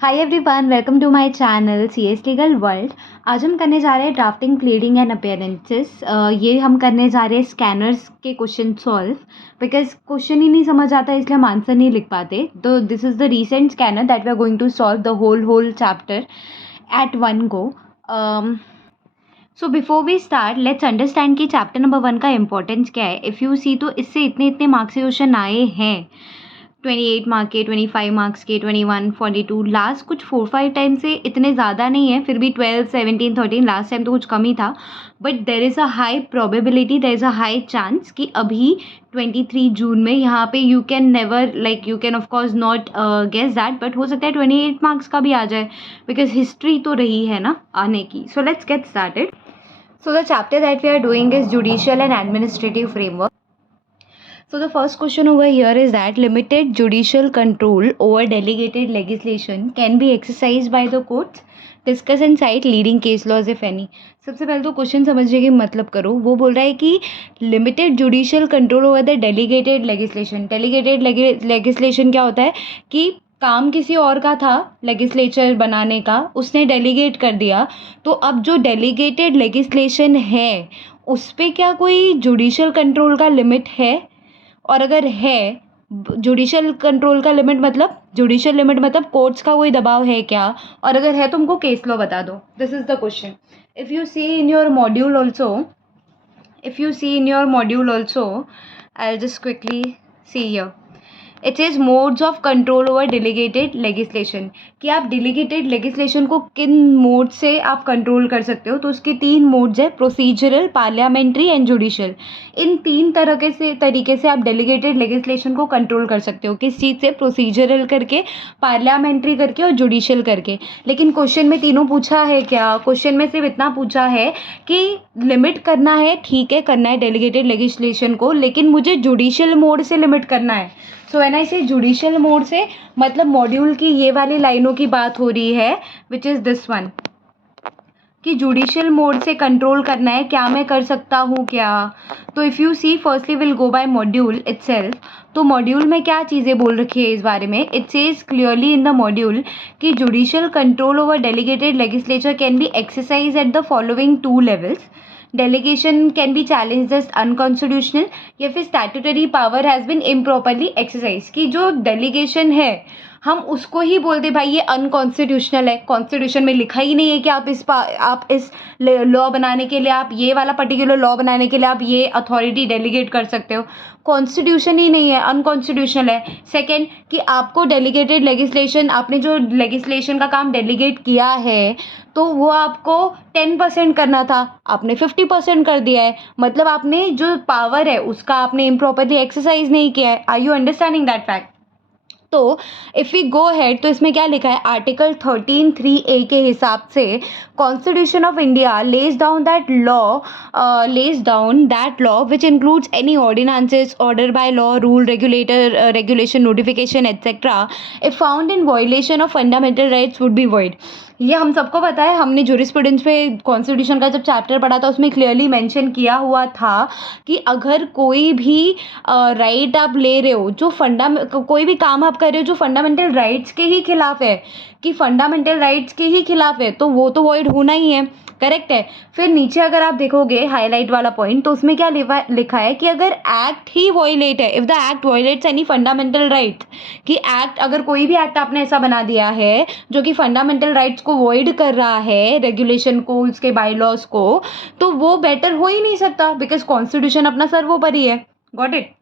Hi everyone, welcome to my channel C S legal world. आज हम करने जा रहे हैं ड्राफ्टिंग, प्लीडिंग एंड अपीयरेंसेस। ये हम करने जा रहे हैं स्कैनर्स के क्वेश्चन सॉल्व, बिकॉज क्वेश्चन ही नहीं समझ आता इसलिए हम आंसर नहीं लिख पाते। तो this is the recent scanner that we are going to solve the whole chapter at one go. So before we start let's understand कि चैप्टर नंबर 1 का इंपॉर्टेंस क्या है। इफ़ यू सी तो इससे इतने इतने मार्क्स के क्वेश्चन आए हैं, 28 मार्क के, 25 मार्क्स के, 21, 42, लास्ट कुछ 4-5 टाइम से इतने ज़्यादा नहीं है, फिर भी 12, 17, 13 लास्ट टाइम तो कुछ कम ही था। But there is a high probability, there is a high chance कि अभी 23 जून में यहाँ पे you can never you can of course not guess that, but हो सकता है 28 मार्क्स का भी आ जाए, बिकॉज हिस्ट्री तो रही है ना आने की। So let's get started. So the chapter that we are doing is judicial and administrative framework. So the first question over here is that limited judicial control over delegated legislation can be exercised by the courts. Discuss and cite leading case laws if any. सबसे पहले तो question समझने की मतलब करो। वो बोल रहा है कि limited judicial control over the delegated legislation. Delegated legislation क्या होता है कि काम किसी और का था लेगिस्लेचर बनाने का, उसने डेलीगेट कर दिया। तो अब जो डेलीगेटेड लेगिस्लेशन है उस पर क्या कोई जुडिशियल कंट्रोल का लिमिट है? और अगर है, जुडिशियल कंट्रोल का लिमिट मतलब जुडिशियल लिमिट मतलब कोर्ट्स का कोई दबाव है क्या? और अगर है तो हमको केस लॉ बता दो। This is the question. If you see in your module also, I just quickly see here, it is modes of control over delegated legislation, कि आप डेलीगेटेड लेगिस्लेशन को किन मोड से आप कंट्रोल कर सकते हो। तो उसके 3 मोड्स है, प्रोसीजरल, पार्लियामेंट्री एंड जुडिशियल। इन 3 तरीके से आप डेलीगेटेड लेगिस्लेशन को कंट्रोल कर सकते हो। किस चीज़ से? प्रोसीजरल करके, पार्लियामेंट्री करके और जुडिशियल करके। लेकिन क्वेश्चन में तीनों पूछा है क्या? क्वेश्चन में सिर्फ इतना पूछा है कि लिमिट करना है, ठीक है करना है डेलीगेटेड लेगिस्लेशन को, लेकिन मुझे जुडिशियल मोड से लिमिट करना है। सो व्हेन आई से जुडिशियल मोड से, मतलब मॉड्यूल की ये वाली लाइनों की बात हो रही है, विच इज़ दिस वन, कि जुडिशियल मोड से कंट्रोल करना है। क्या मैं कर सकता हूँ क्या? तो if you see, firstly will go by module itself. तो मॉड्यूल में क्या चीज़ें बोल रखी है इस बारे में? It says clearly in the module कि judicial control over delegated legislature can be exercise at the following 2 levels. Delegation can be challenge as unconstitutional, या फिर statutory power has been improperly exercise, कि जो डेलीगेशन है हम उसको ही बोलते भाई ये अनकॉन्स्टिट्यूशनल है। कॉन्स्टिट्यूशन में लिखा ही नहीं है कि आप इस लॉ बनाने के लिए, आप ये वाला पर्टिकुलर लॉ बनाने के लिए आप ये अथॉरिटी डेलीगेट कर सकते हो। कॉन्स्टिट्यूशन ही नहीं है, अनकॉन्स्टिट्यूशनल है। सेकंड, कि आपको डेलीगेटेड लेगिस्लेशन, आपने जो लेगिस्लेशन का काम डेलीगेट किया है तो वो आपको 10% करना था, आपने 50% कर दिया है। मतलब आपने जो पावर है उसका आपने इम्प्रॉपरली एक्सरसाइज नहीं किया है। Are you understanding that fact? तो इफ़ वी गो हेड, तो इसमें क्या लिखा है? आर्टिकल 13(3)(a) के हिसाब से constitution of India lays down that law which includes any ordinances, order by law, rule, regulation, notification etcetera if found in violation of fundamental rights would be void. ये हम सबको पता है, हमने जूरिस्प्रूडेंस में कॉन्स्टिट्यूशन का जब चैप्टर पढ़ा था उसमें क्लियरली मेंशन किया हुआ था कि अगर कोई भी राइट आप ले रहे हो, जो कोई भी काम आप कर रहे हो जो फंडामेंटल राइट्स के ही खिलाफ है, कि फंडामेंटल राइट्स के ही खिलाफ है, तो वो तो वॉइड होना ही है। करेक्ट है। फिर नीचे अगर आप देखोगे हाईलाइट वाला पॉइंट, तो उसमें क्या लिखा है कि अगर एक्ट ही वॉयलेट है, if the act violates any fundamental right, कि एक्ट, अगर कोई भी एक्ट आपने ऐसा बना दिया है जो कि फंडामेंटल राइट्स को वॉइड कर रहा है, रेगुलेशन को, उसके बाईलॉज को, तो वो बेटर हो ही नहीं सकता, बिकॉज कॉन्स्टिट्यूशन अपना सर्वोपरि है। Got it?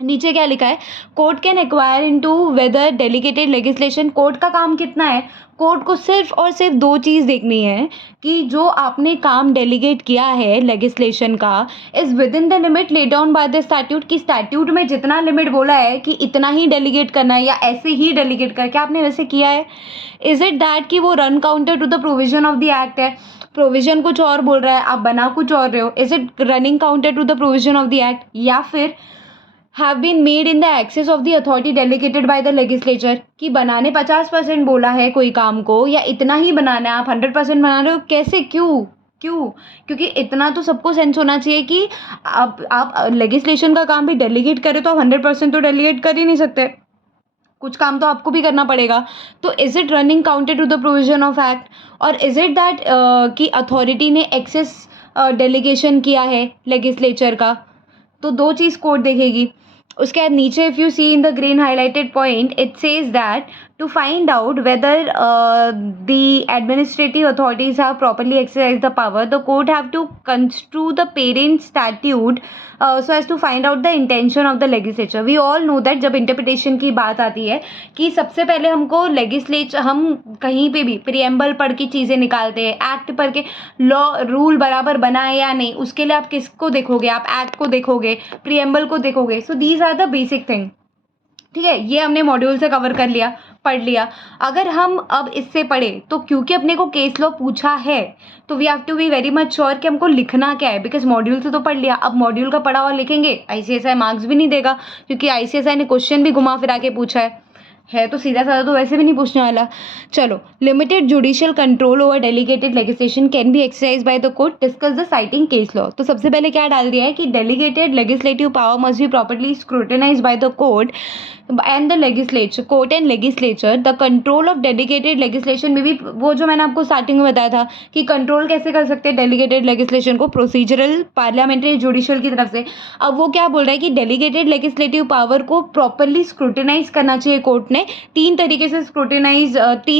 नीचे क्या लिखा है? Court can acquire into whether delegated legislation. Court का काम कितना है? कोर्ट को सिर्फ और सिर्फ 2 चीज़ देखनी है कि जो आपने काम डेलीगेट किया है लेगिस्लेशन का is with in the limit laid down by the statute, की स्टैट्यूट में जितना लिमिट बोला है कि इतना ही डेलीगेट करना है या ऐसे ही डेलीगेट करके आपने वैसे किया है। इज़ इट दैट कि वो run counter to the provision of the act है? प्रोविजन कुछ और बोल रहा है, आप बना कुछ और रहे हो। Is it running counter to the provision of the act? या फिर have been made in the access of the authority delegated by the legislature, कि बनाने 50% बोला है कोई काम को, या इतना ही बनाना है, आप 100% बना रहे हो। कैसे? क्यों? क्योंकि इतना तो सबको सेंस होना चाहिए कि आप लेगिस्लेशन का काम भी डेलीगेट करें तो आप 100% तो डेलीगेट कर ही नहीं सकते। कुछ काम तो आपको भी करना पड़ेगा। तो is it running counter to the provision of act, और इज़ इट दैट कि अथॉरिटी ने एक्सेस डेलीगेशन किया है लेगिस्लेचर का। तो दो चीज़ कोर्ट देखेगी। उसके बाद नीचे if you see in the green highlighted point it says that to find out whether the administrative authorities have properly exercised the power, the court have to construe the parent statute so as to find out the intention of the legislature. We all know that जब interpretation की बात आती है कि सबसे पहले हमको legislature, हम कहीं पे भी preamble पढ़ के चीज़ें निकालते हैं, एक्ट पढ़ के लॉ रूल बराबर बना है या नहीं, उसके लिए आप किसको देखोगे, आप एक्ट को देखोगे, preamble को देखोगे. So these are the basic thing. ठीक है, ये हमने मॉड्यूल से कवर कर लिया, पढ़ लिया. अगर हम अब इससे पढ़े तो क्योंकि अपने को केस लॉ पूछा है तो we have to be very much sure कि हमको लिखना क्या है, बिकॉज मॉड्यूल से तो पढ़ लिया, अब मॉड्यूल का पढ़ा हुआ लिखेंगे आईसीएसआई मार्क्स भी नहीं देगा, क्योंकि आईसीएसआई ने क्वेश्चन भी घुमा फिरा के पूछा है तो सीधा साधा तो वैसे भी नहीं पूछने वाला. चलो, limited judicial control over delegated legislation can be exercise by the court, discuss the citing case law. तो सबसे पहले क्या डाल दिया है कि delegated legislative power must be properly scrutinise by the court and the legislature, court and legislature. The control of delegated legislation में भी वो जो मैंने आपको स्टार्टिंग में बताया था कि कंट्रोल कैसे कर सकते हैं डेलीगेटेड लेजिस्लेशन को, प्रोसीजरल, पार्लियामेंट्री, जुडिशियल की तरफ से. अब वो क्या बोल रहा है कि डेलीगेटेड लेजिस्लेटिव पावर को प्रॉपरली स्क्रूटिनाइज करना चाहिए कोर्ट ने. तीन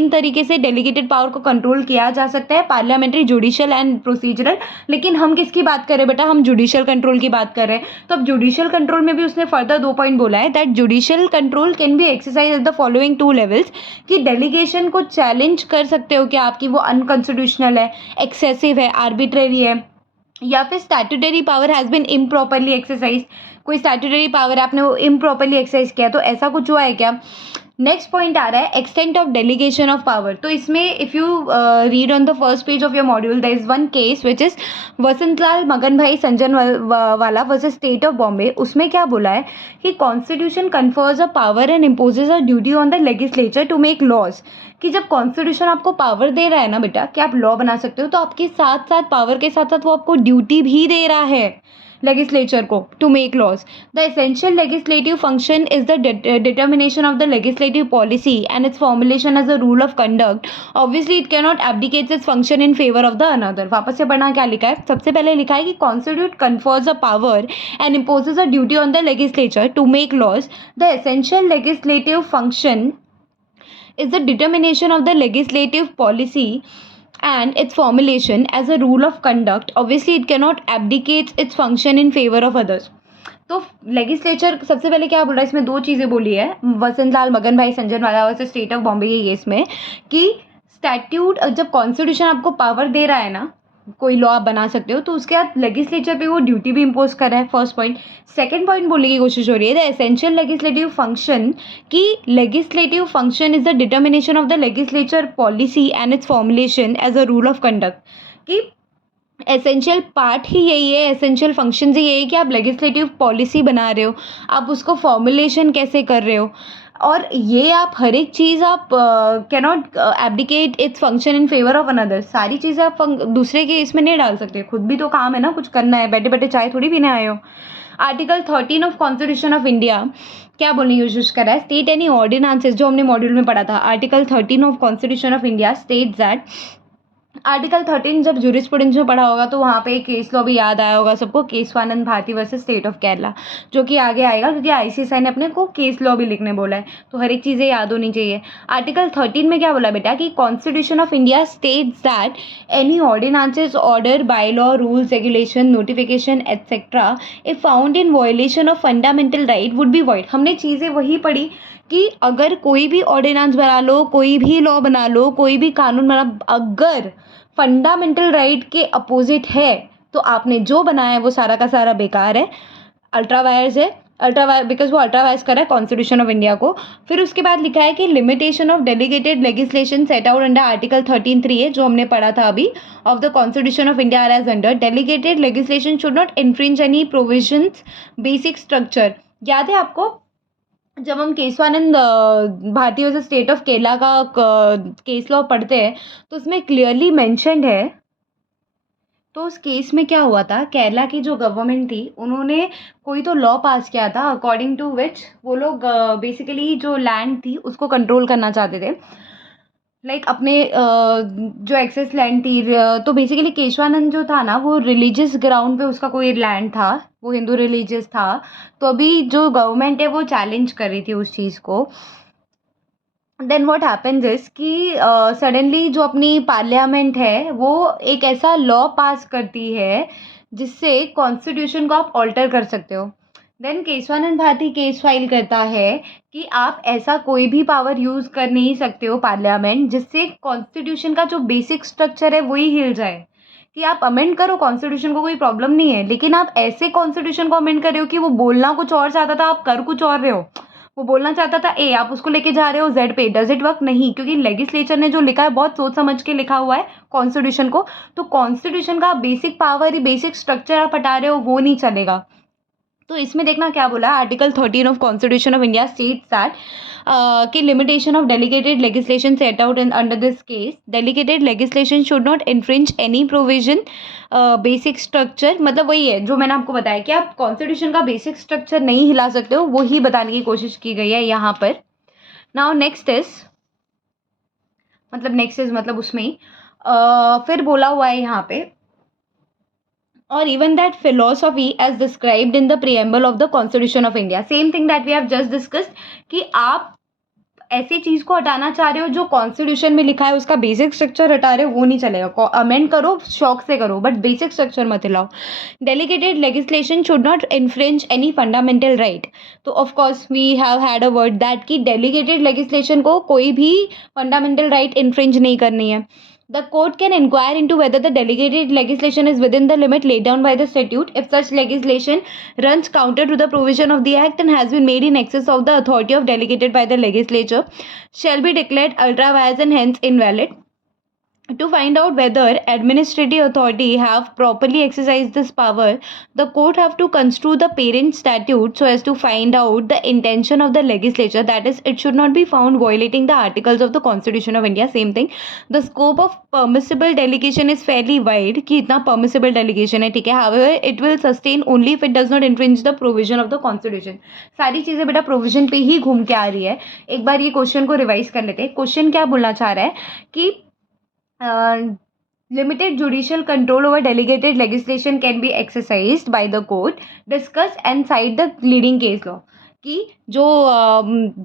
तरीके से डेलीगेटेड पावर को कंट्रोल किया जा सकता है, पार्लियामेंट्री, जुडिशियल एंड प्रोसीजरल. लेकिन हम किसकी बात कर रहे हैं बेटा, हम जुडिशियल कंट्रोल की बात कर रहे हैं. तो अब जुडिशियल कंट्रोल में भी उसने फर्दर 2 पॉइंट बोला है that judicial control can be exercise at the following 2 levels, कि डेलीगेशन को चैलेंज कर सकते हो कि आपकी वो अनकॉन्स्टिट्यूशनल है, एक्सेसिव है, आर्बिट्रेरी है, या फिर statutory power has been improperly exercise. कोई स्टैट्यूटरी पावर आपने वो इम्प्रॉपरली एक्सरसाइज किया, तो ऐसा कुछ हुआ है क्या. नेक्स्ट पॉइंट आ रहा है extent of delegation of power. तो इसमें if you read on the first page of your module there is one case which is Vasantlal मगन भाई Sanjanwala versus state of Bombay. उसमें क्या बोला है कि constitution confers a power and imposes a duty on the legislature to make laws. कि जब constitution आपको पावर दे रहा है ना बेटा कि आप लॉ बना सकते हो, तो आपके साथ साथ पावर के साथ साथ वो आपको ड्यूटी भी दे रहा है legislature को to make laws. The essential legislative function is the determination of the legislative policy and its formulation as a rule of conduct. Obviously it cannot abdicate its function in favor of the another. वापस से पढ़ना क्या लिखा है, सबसे पहले लिखा है कि constitute confers a power and imposes a duty on the legislature to make laws. The essential legislative function is the determination of the legislative policy and its formulation as a rule of conduct. Obviously it cannot abdicate its function in favor of others. तो legislature सबसे पहले क्या बोल रहा है, इसमें 2 चीज़ें बोली है वसंतलाल मगन भाई Sanjanwala versus state of Bombay के केस में, कि स्टैट्यूट, जब कॉन्स्टिट्यूशन आपको पावर दे रहा है ना, कोई लॉ आप बना सकते हो, तो उसके बाद लेजिस्लेचर पे वो ड्यूटी भी इम्पोज कर रहा है. First point. सेकंड पॉइंट बोलने की कोशिश हो रही है द एसेंशियल लेजिस्लेटिव फंक्शन, कि legislative function is the determination of the legislature policy and its formulation as a rule of conduct. कि एसेंशियल पार्ट ही यही है, एसेंशियल फंक्शन ही यही है कि आप लेजिस्लेटिव पॉलिसी बना रहे हो, आप उसको फॉर्मुलेशन कैसे कर रहे हो, और ये आप हर एक चीज़ आप cannot abdicate its function in favour of another. सारी चीज़ें आप दूसरे के इसमें नहीं डाल सकते, खुद भी तो काम है ना, कुछ करना है, बैठे बैठे चाय थोड़ी पीने आए हो. Article 13 of constitution of India क्या बोलने की कोशिश कर रहा है, स्टेट एनी ऑर्डिनेंसेस, जो हमने मॉड्यूल में पढ़ा था. Article 13 of constitution of India states that, article 13 जब जूरिस्प्रूडेंस में पढ़ा होगा तो वहाँ पे एक केस लॉ भी याद आया होगा सबको, Keshavananda Bharati versus state of Kerala, जो कि आगे आएगा क्योंकि आईसीएसआई ने अपने को केस लॉ भी लिखने बोला है, तो हर एक चीज़ें याद होनी चाहिए. आर्टिकल 13 में क्या बोला बेटा कि constitution of India states that any ordinances, order, by law, rules, regulation, notification etcetera if found in violation of fundamental right would be void. हमने चीज़ें वही पढ़ी कि अगर कोई भी ऑर्डिनेंस बना लो, कोई भी लॉ बना लो, कोई भी कानून बना, अगर फंडामेंटल राइट के अपोजिट है तो आपने जो बनाया है वो सारा का सारा बेकार है, अल्ट्रा वायर्स है, अल्ट्रा वायर, बिकॉज वो अल्ट्रा वायर्स कर रहा है कॉन्स्टिट्यूशन ऑफ इंडिया को. फिर उसके बाद लिखा है कि limitation of delegated legislation set out under article 13(3) है, जो हमने पढ़ा था अभी, of the constitution of India as under delegated legislation should not infringe any provisions basic structure. याद है आपको जब हम Keshavananda Bharati versus state of Kerala का केस लॉ पढ़ते हैं तो उसमें क्लियरली मेंशन्ड है तो उस केस में क्या हुआ था, केरला की जो गवर्नमेंट थी उन्होंने कोई तो लॉ पास किया था अकॉर्डिंग टू विच वो लोग बेसिकली जो लैंड थी उसको कंट्रोल करना चाहते थे। लाइक अपने जो एक्सेस लैंड थी, तो बेसिकली केशवानंद जो था ना वो रिलीजियस ग्राउंड पे उसका कोई लैंड था, वो हिंदू रिलीजियस था। तो अभी जो गवर्नमेंट है वो चैलेंज कर रही थी उस चीज़ को। देन व्हाट हैपेंस इज कि सडनली जो अपनी पार्लियामेंट है वो एक ऐसा लॉ पास करती है जिससे कॉन्स्टिट्यूशन को आप ऑल्टर कर सकते हो। Then Keshavananda Bharati case file करता है कि आप ऐसा कोई भी पावर यूज़ कर नहीं सकते हो पार्लियामेंट जिससे कॉन्स्टिट्यूशन का जो बेसिक स्ट्रक्चर है वही हिल जाए। कि आप अमेंड करो कॉन्स्टिट्यूशन को, कोई प्रॉब्लम नहीं है, लेकिन आप ऐसे कॉन्स्टिट्यूशन को अमेंड कर रहे हो कि वो बोलना कुछ और चाहता था, आप कर कुछ और रहे हो। वो बोलना चाहता था ए, आप उसको लेके जा रहे हो जेड पे। Does it work? नहीं, क्योंकि लेजिस्लेचर ने जो लिखा है बहुत सोच समझ के लिखा हुआ है कॉन्स्टिट्यूशन को। तो कॉन्स्टिट्यूशन का बेसिक पावर, बेसिक स्ट्रक्चर आप हटा रहे हो, वो नहीं चलेगा। तो इसमें देखना क्या बोला है, article 13 of constitution of India states that कि limitation of delegated legislation set out in under this case, delegated legislation should not infringe any provision basic structure. मतलब वही है जो मैंने आपको बताया कि आप कॉन्स्टिट्यूशन का बेसिक स्ट्रक्चर नहीं हिला सकते हो, वही बताने की कोशिश की गई है यहाँ पर। नाउ नेक्स्ट इज मतलब उसमें फिर बोला हुआ है यहाँ पे, or even that philosophy as described in the preamble of the Constitution of India. Same thing that we have just discussed कि आप ऐसी चीज को हटाना चाह रहे हो जो कॉन्स्टिट्यूशन में लिखा है, उसका बेसिक स्ट्रक्चर हटा रहे हो, वो नहीं चलेगा। अमेंड करो, शौक से करो, बट बेसिक स्ट्रक्चर मत हिलाओ। Delegated legislation should not infringe any fundamental right. तो of course we have had a word that कि डेलीगेटेड लेजिस्लेशन को कोई भी फंडामेंटल राइट इन्फ्रिंज नहीं करनी है। The court can inquire into whether the delegated legislation is within the limit laid down by the statute. If such legislation runs counter to the provision of the act and has been made in excess of the authority of delegated by the legislature, shall be declared ultra vires and hence invalid. To find out whether administrative authority have properly exercised this power, the court have to construe the parent statute so as to find out the intention of the legislature. That is, it should not be found violating the articles of the Constitution of India. Same thing. The scope of permissible delegation is fairly wide कि इतना permissible delegation है, ठीक है। However, it will sustain only if it does not infringe the provision of the Constitution. सारी चीज़ें बेटा provision पे ही घूम के आ रही है। एक बार ये क्वेश्चन को रिवाइज कर लेते हैं। क्वेश्चन क्या बोलना चाह रहा है कि limited judicial control over delegated legislation can be exercised by the court. Discuss and cite the leading case law. कि जो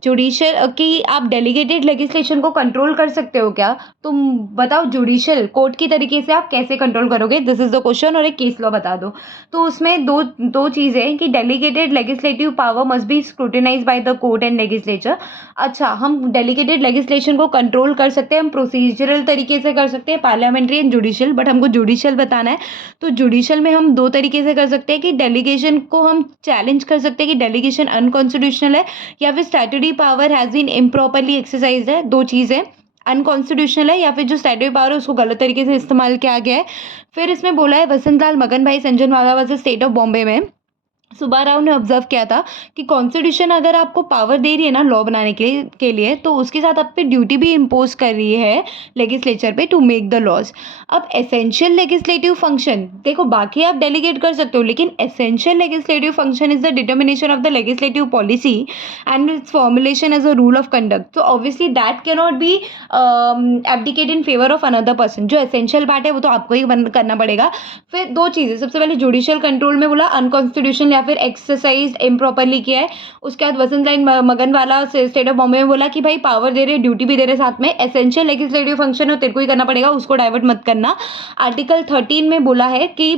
जुडिशियल कि आप डेलीगेटेड लेजिस्लेशन को कंट्रोल कर सकते हो क्या, तुम बताओ जुडिशियल कोर्ट की तरीके से आप कैसे कंट्रोल करोगे, दिस इज द क्वेश्चन, और एक केस लॉ बता दो। तो उसमें दो चीज़ें कि delegated legislative power must B scrutinise by the court and legislature. अच्छा, हम डेलीगेटेड लेजिस्लेशन को कंट्रोल कर सकते हैं, हम प्रोसीजरल तरीके से कर सकते हैं, पार्लियामेंट्री एंड जुडिशियल, बट हमको जुडिशियल बताना है। तो जुडिशियल में हम दो तरीके से कर सकते हैं कि डेलीगेशन को हम चैलेंज कर सकते हैं कि डेलीगेशन अनकॉन्स्टिट्यूशनल है या फिर statutory power has been improperly exercise है। दो चीज़ें, अनकॉन्स्टिट्यूशनल है या फिर जो स्टैट्यूटरी पावर है उसको गलत तरीके से इस्तेमाल किया गया है। फिर इसमें बोला है वसंत लाल मगन भाई Sanjanwala versus state of Bombay में सुब्बा राव ने ऑब्जर्व किया था कि कॉन्स्टिट्यूशन अगर आपको पावर दे रही है ना लॉ बनाने के लिए तो उसके साथ आप पे ड्यूटी भी इम्पोज कर रही है लेजिस्लेचर पे टू मेक द लॉज। अब एसेंशियल लेजिस्लेटिव फंक्शन देखो, बाकी आप डेलीगेट कर सकते हो, लेकिन essential legislative function is the determination of the legislative policy and its formulation as a rule of conduct. तो obviously that can not be abdicate in favour of another person. जो essential part है वो तो आपको ही करना पड़ेगा। फिर दो चीज़ें, सबसे पहले जुडिशियल कंट्रोल में बोला अनकॉन्स्टिट्यूशनल या फिर एक्सरसाइज इम्प्रॉपरली किया है। उसके बाद वसंत लाइन मगन वाला स्टेट ऑफ बॉम्बे में बोला कि भाई पावर दे रहे ड्यूटी भी दे रहे साथ में, एसेंशियल लेजिस्लेटिव फंक्शन है तेरे को ही करना पड़ेगा, उसको डाइवर्ट मत करना। आर्टिकल 13 में बोला है कि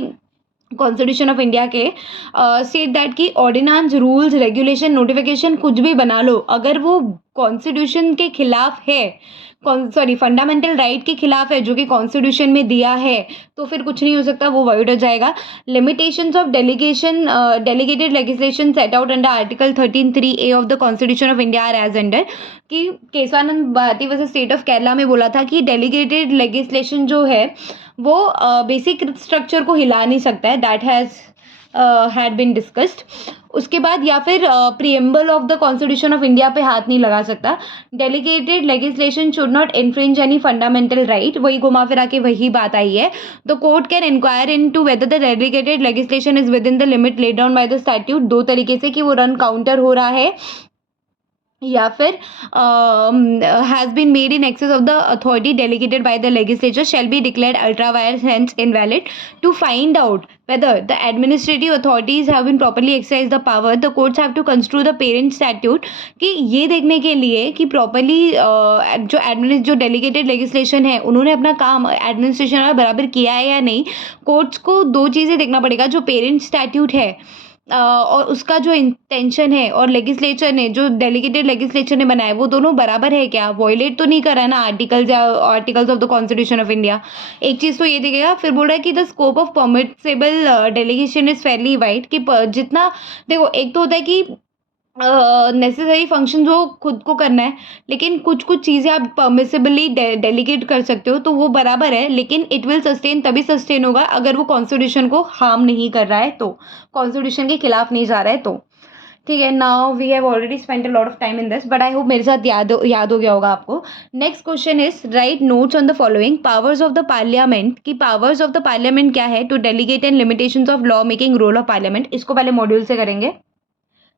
कॉन्स्टिट्यूशन ऑफ इंडिया के स्टेट दैट की ऑर्डिनेंस, रूल्स, रेगुलेशन, नोटिफिकेशन कुछ भी बना लो, अगर वो कॉन्स्टिट्यूशन के खिलाफ है, फंडामेंटल राइट के खिलाफ है जो कि कॉन्स्टिट्यूशन में दिया है, तो फिर कुछ नहीं हो सकता, वो वॉइड हो जाएगा। Limitations of delegated legislation set out under article 13(3)(a) of the constitution of India are as under कि Keshavananda Bharati versus state of Kerala में बोला था कि डेलीगेटेड लेजिस्लेशन जो है वो बेसिक स्ट्रक्चर को हिला नहीं सकता है, that has had been discussed. उसके बाद या फिर preamble of the constitution of India पे हाथ नहीं लगा सकता। Delegated legislation should not infringe any fundamental right, वही घुमा फिरा के वही बात आई है। The court can inquire into whether the delegated legislation is within the limit laid down by the statute, दो तरीके से कि वो रन काउंटर हो रहा है या फिर has been made in excess of the authority delegated by the legislature shall be declared ultra vires hence invalid. To find out whether the administrative authorities have been properly exercised the power, the courts have to construe the parent statute, कि ये देखने के लिए कि properly जो delegated legislation है उन्होंने अपना काम एडमिनिस्ट्रेशन बराबर किया है या नहीं। कोर्ट्स को दो चीज़ें देखना पड़ेगा, जो पेरेंट स्टैट्यूट है और उसका जो इंटेंशन है और लेजिस्लेचर ने जो डेलीगेटेड लेजिस्लेचर ने बनाया वो दोनों बराबर है क्या, वॉयलेट तो नहीं कर रहा है ना आर्टिकल्स या articles of the constitution of India. एक चीज़ तो ये दिखेगा। फिर बोल रहा है कि the scope of permissible delegation is fairly wide, कि जितना देखो, एक तो होता है कि नेसेसरी फंक्शन जो खुद को करना है, लेकिन कुछ कुछ चीज़ें आप परमिसिबली डेलीगेट कर सकते हो, तो वो बराबर है। लेकिन इट विल सस्टेन तभी सस्टेन होगा अगर वो कॉन्स्टिट्यूशन को हार्म नहीं कर रहा है, तो कॉन्स्टिट्यूशन के खिलाफ नहीं जा रहा है तो। ठीक है, now we have already spent a lot of time in this, but I hope मेरे साथ याद हो गया होगा आपको। Next question is write notes on the following. Powers of the parliament, की पावर्स ऑफ द पार्लियामेंट क्या है, to delegate and limitations of law making role of parliament. इसको पहले मॉड्यूल से करेंगे।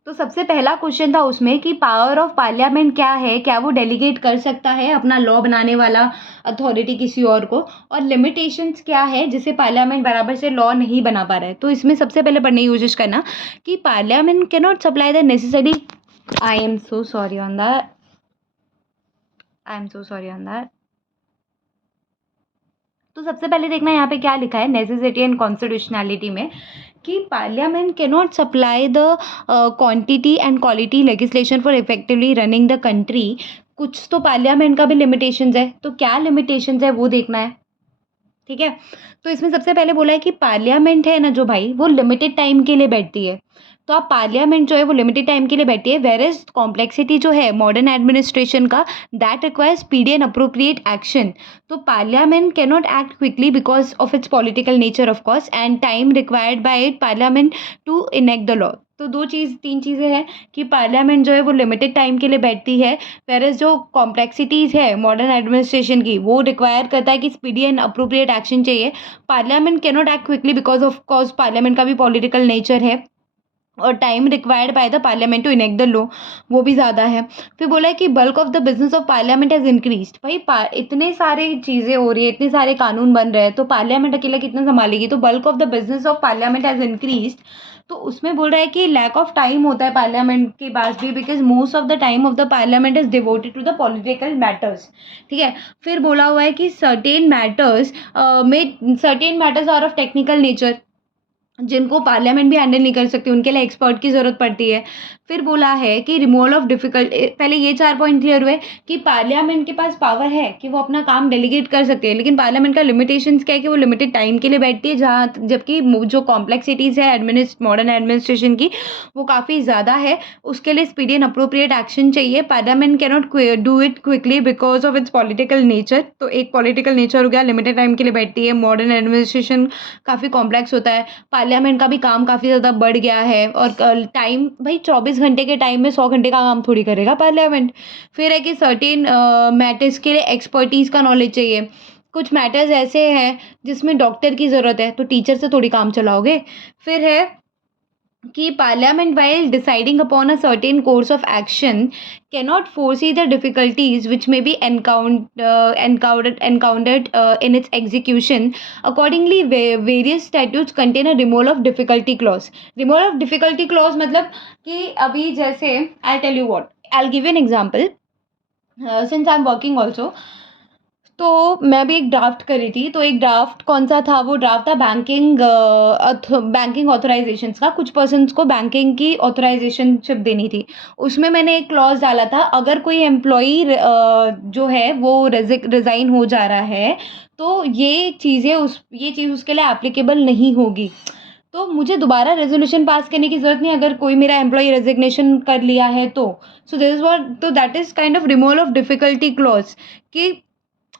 तो सबसे पहला क्वेश्चन था उसमें कि पावर ऑफ पार्लियामेंट क्या है, क्या वो डेलीगेट कर सकता है अपना लॉ बनाने वाला अथॉरिटी किसी और को, और लिमिटेशंस क्या है जिसे पार्लियामेंट बराबर से लॉ नहीं बना पा रहा है। तो इसमें सबसे पहले पढ़ने की कोशिश करना कि parliament can not supply the necessary, I am so sorry on that, तो सबसे पहले देखना यहाँ पे क्या लिखा है नेसेसिटी एंड कॉन्स्टिट्यूशनैलिटी में, कि parliament can not supply the quantity and quality legislation for effectively running the country. कुछ तो पार्लियामेंट का भी लिमिटेशंस है, तो क्या लिमिटेशंस है वो देखना है। ठीक है, तो इसमें सबसे पहले बोला है कि पार्लियामेंट है ना जो भाई, वो लिमिटेड टाइम के लिए बैठती है। तो आप पार्लियामेंट जो है वो लिमिटेड टाइम के लिए बैठी है, वेर एज कॉम्प्लेक्सिटी जो है मॉडर्न एडमिनिस्ट्रेशन का, that requires speedy and appropriate action. तो parliament can not act quickly because of its political nature of course, and time required by it parliament to enact the law. तो तीन चीज़ें हैं कि parliament जो है वो लिमिटेड टाइम के लिए बैठती है, वेरएज जो कॉम्प्लेक्सिटीज़ है मॉडर्न एडमिनिस्ट्रेशन की वो रिक्वायर करता है कि स्पीडी एंड अप्रोप्रिएट एक्शन चाहिए। Parliament can not act quickly because of course parliament का भी पॉलिटिकल नेचर है, और time required by the parliament to enact the law वो भी ज़्यादा है। फिर बोला है कि bulk of the business of parliament has increased. भाई इतने सारे चीज़ें हो रही है, इतने सारे कानून बन रहे हैं, तो पार्लियामेंट अकेला कितना संभालेगी। तो bulk of the business of parliament has increased, तो उसमें बोल रहा है कि लैक ऑफ टाइम होता है पार्लियामेंट के पास भी, because most of the time of the parliament is devoted to the political matters. ठीक है, फिर बोला हुआ है कि certain matters are of technical nature, जिनको पार्लियामेंट भी हैंडल नहीं कर सकती, उनके लिए एक्सपर्ट की ज़रूरत पड़ती है। फिर बोला है कि रिमूवल ऑफ डिफिकल्ट, पहले ये 4 पॉइंट क्लियर हुए कि पार्लियामेंट के पास पावर है कि वो अपना काम डेलीगेट कर सकते हैं, लेकिन पार्लियामेंट का लिमिटेशंस क्या है कि वो लिमिटेड टाइम के लिए बैठती है, जहाँ जबकि जो कॉम्प्लेक्सिटीज़ है मॉडर्न एडमिनिस्ट्रेशन की वो काफ़ी ज़्यादा है, उसके लिए स्पीडी एंड अप्रोप्रिएट एक्शन चाहिए। Parliament can not do it quickly because of its political nature. तो एक पॉलिटिकल नेचर हो गया, लिमिटेड टाइम के लिए बैठती है, मॉडर्न एडमिनिस्ट्रेशन काफ़ी कॉम्प्लेक्स होता है, पार्लियामेंट का भी काम काफ़ी ज़्यादा बढ़ गया है, और टाइम भाई 24 घंटे के टाइम में 100 घंटे का काम थोड़ी करेगा पार्लियामेंट। फिर है कि सर्टेन मैटर्स के लिए एक्सपर्टीज़ का नॉलेज चाहिए। कुछ मैटर्स ऐसे हैं जिसमें डॉक्टर की ज़रूरत है, तो टीचर से थोड़ी काम चलाओगे। फिर है कि parliament while deciding upon a certain course of action cannot foresee the difficulties which may be encountered in its execution. Accordingly, various statutes contain a removal of difficulty clause. Removal of difficulty clause मतलब कि अभी जैसे I'll tell you what, I'll give you an example. Since I'm working also, तो मैं अभी एक draft करी थी, तो एक ड्राफ्ट कौन सा था, वो ड्राफ्ट था बैंकिंग ऑथराइजेशंस का। कुछ पर्सन्स को बैंकिंग की ऑथराइजेशनशिप देनी थी, उसमें मैंने एक क्लॉज डाला था, अगर कोई एम्प्लॉई जो है वो रिज़ाइन हो जा रहा है तो ये चीज़ उसके लिए एप्लीकेबल नहीं होगी। तो मुझे दोबारा रेजोल्यूशन पास करने की ज़रूरत नहीं अगर कोई मेरा एम्प्लॉई रेजिग्नेशन कर लिया है तो। सो दिस इज व्हाट, तो that is kind of removal of difficulty clause, कि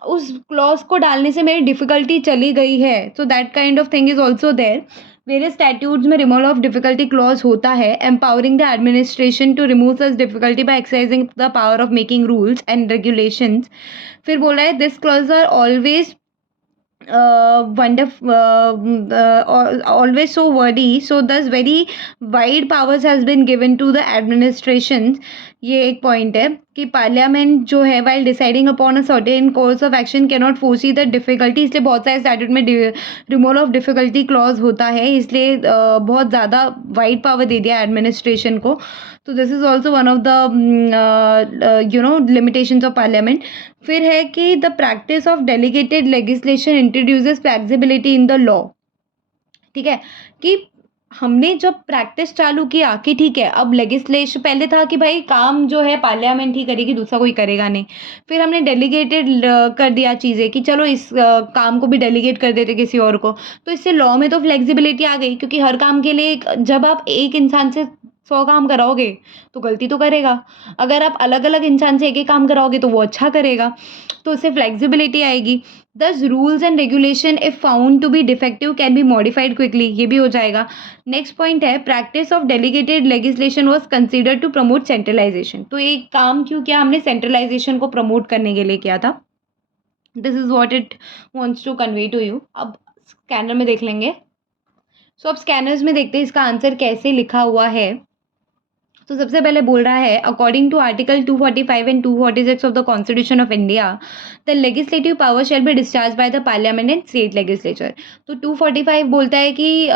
उस क्लॉज को डालने से मेरी डिफ़िकल्टी चली गई है। So that kind of thing is also there. Various statutes में रिमूवल ऑफ डिफिकल्टी क्लॉज होता है, empowering the administration to remove such difficulty by exercising the power of making rules and regulations. फिर बोला है this clause are always wonderful, always so wordy, so thus very wide powers has been given to the administrations। ये एक point है कि parliament जो है while deciding upon a certain course of action can not फोर्सी the difficulty, इसलिए बहुत सारे statute में रिमूवल ऑफ डिफिकल्टी क्लॉज होता है, इसलिए बहुत ज़्यादा वाइड पावर दे दिया एडमिनिस्ट्रेशन को। तो this is also one of the limitations of parliament. फिर है कि the practice of delegated legislation introduces flexibility in the law. ठीक है, कि हमने जब प्रैक्टिस चालू किया कि ठीक है अब लेजिस्लेशन, पहले था कि भाई काम जो है पार्लियामेंट ही करेगी, दूसरा कोई करेगा नहीं। फिर हमने डेलीगेटेड कर दिया चीज़ें कि चलो इस काम को भी डेलीगेट कर देते किसी और को, तो इससे लॉ में तो फ्लेक्सिबिलिटी आ गई, क्योंकि हर काम के लिए जब आप एक इंसान से 100 काम कराओगे तो गलती तो करेगा, अगर आप अलग अलग इंसान से एक एक काम कराओगे तो वो अच्छा करेगा, तो उससे फ्लेक्सिबिलिटी आएगी। Thus rules and regulation if found to be defective can be modified quickly, ये भी हो जाएगा। Next point is practice of delegated legislation was considered to promote centralisation. तो एक काम क्यों किया हमने, सेंट्रलाइजेशन को प्रमोट करने के लिए किया था। This is what it wants to convey to you. अब स्कैनर में देख लेंगे। सो अब स्कैनर्स में देखते हैं इसका आंसर कैसे लिखा हुआ है। तो सबसे पहले बोल रहा है according to article 245 and 246 of the constitution of India the legislative power shall be discharge by the parliament and state legislature. तो 245 बोलता है कि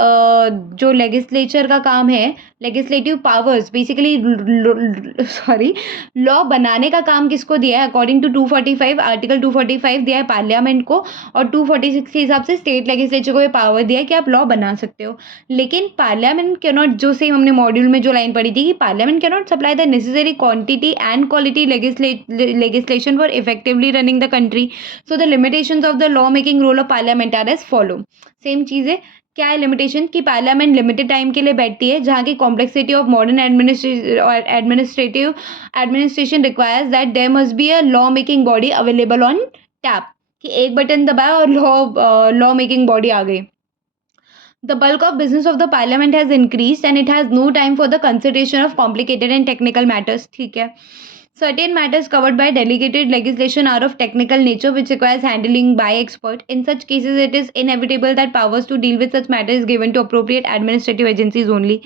जो लेजिस्लेचर का काम है, लेजिस्लेटिव पावर्स बेसिकली लॉ बनाने का काम किसको दिया है, अकॉर्डिंग टू 245 आर्टिकल 245 दिया है पार्लियामेंट को, और 246 के हिसाब से स्टेट लेजिस्लेचर को ये पावर दिया है कि आप लॉ बना सकते हो। लेकिन पार्लियामेंट कैन नॉट, जो सेम हमने मॉड्यूल में जो लाइन पढ़ी थी कि Parliament cannot supply the necessary quantity and quality legislation for effectively running the country. So the limitations of the law making role of Parliament are as follow. Same चीज़ है, क्या है limitation कि parliament limited time के लिए बैठती है, जहाँ की complexity of modern administration requires that there must be a law making body available on tap, कि एक बटन दबाया और लॉ मेकिंग बॉडी आ गई। The bulk of business of the parliament has increased and it has no time for the consideration of complicated and technical matters. ठीक है, certain matters covered by delegated legislation are of technical nature which requires handling by expert. In such cases, it is inevitable that powers to deal with such matters is given to appropriate administrative agencies only.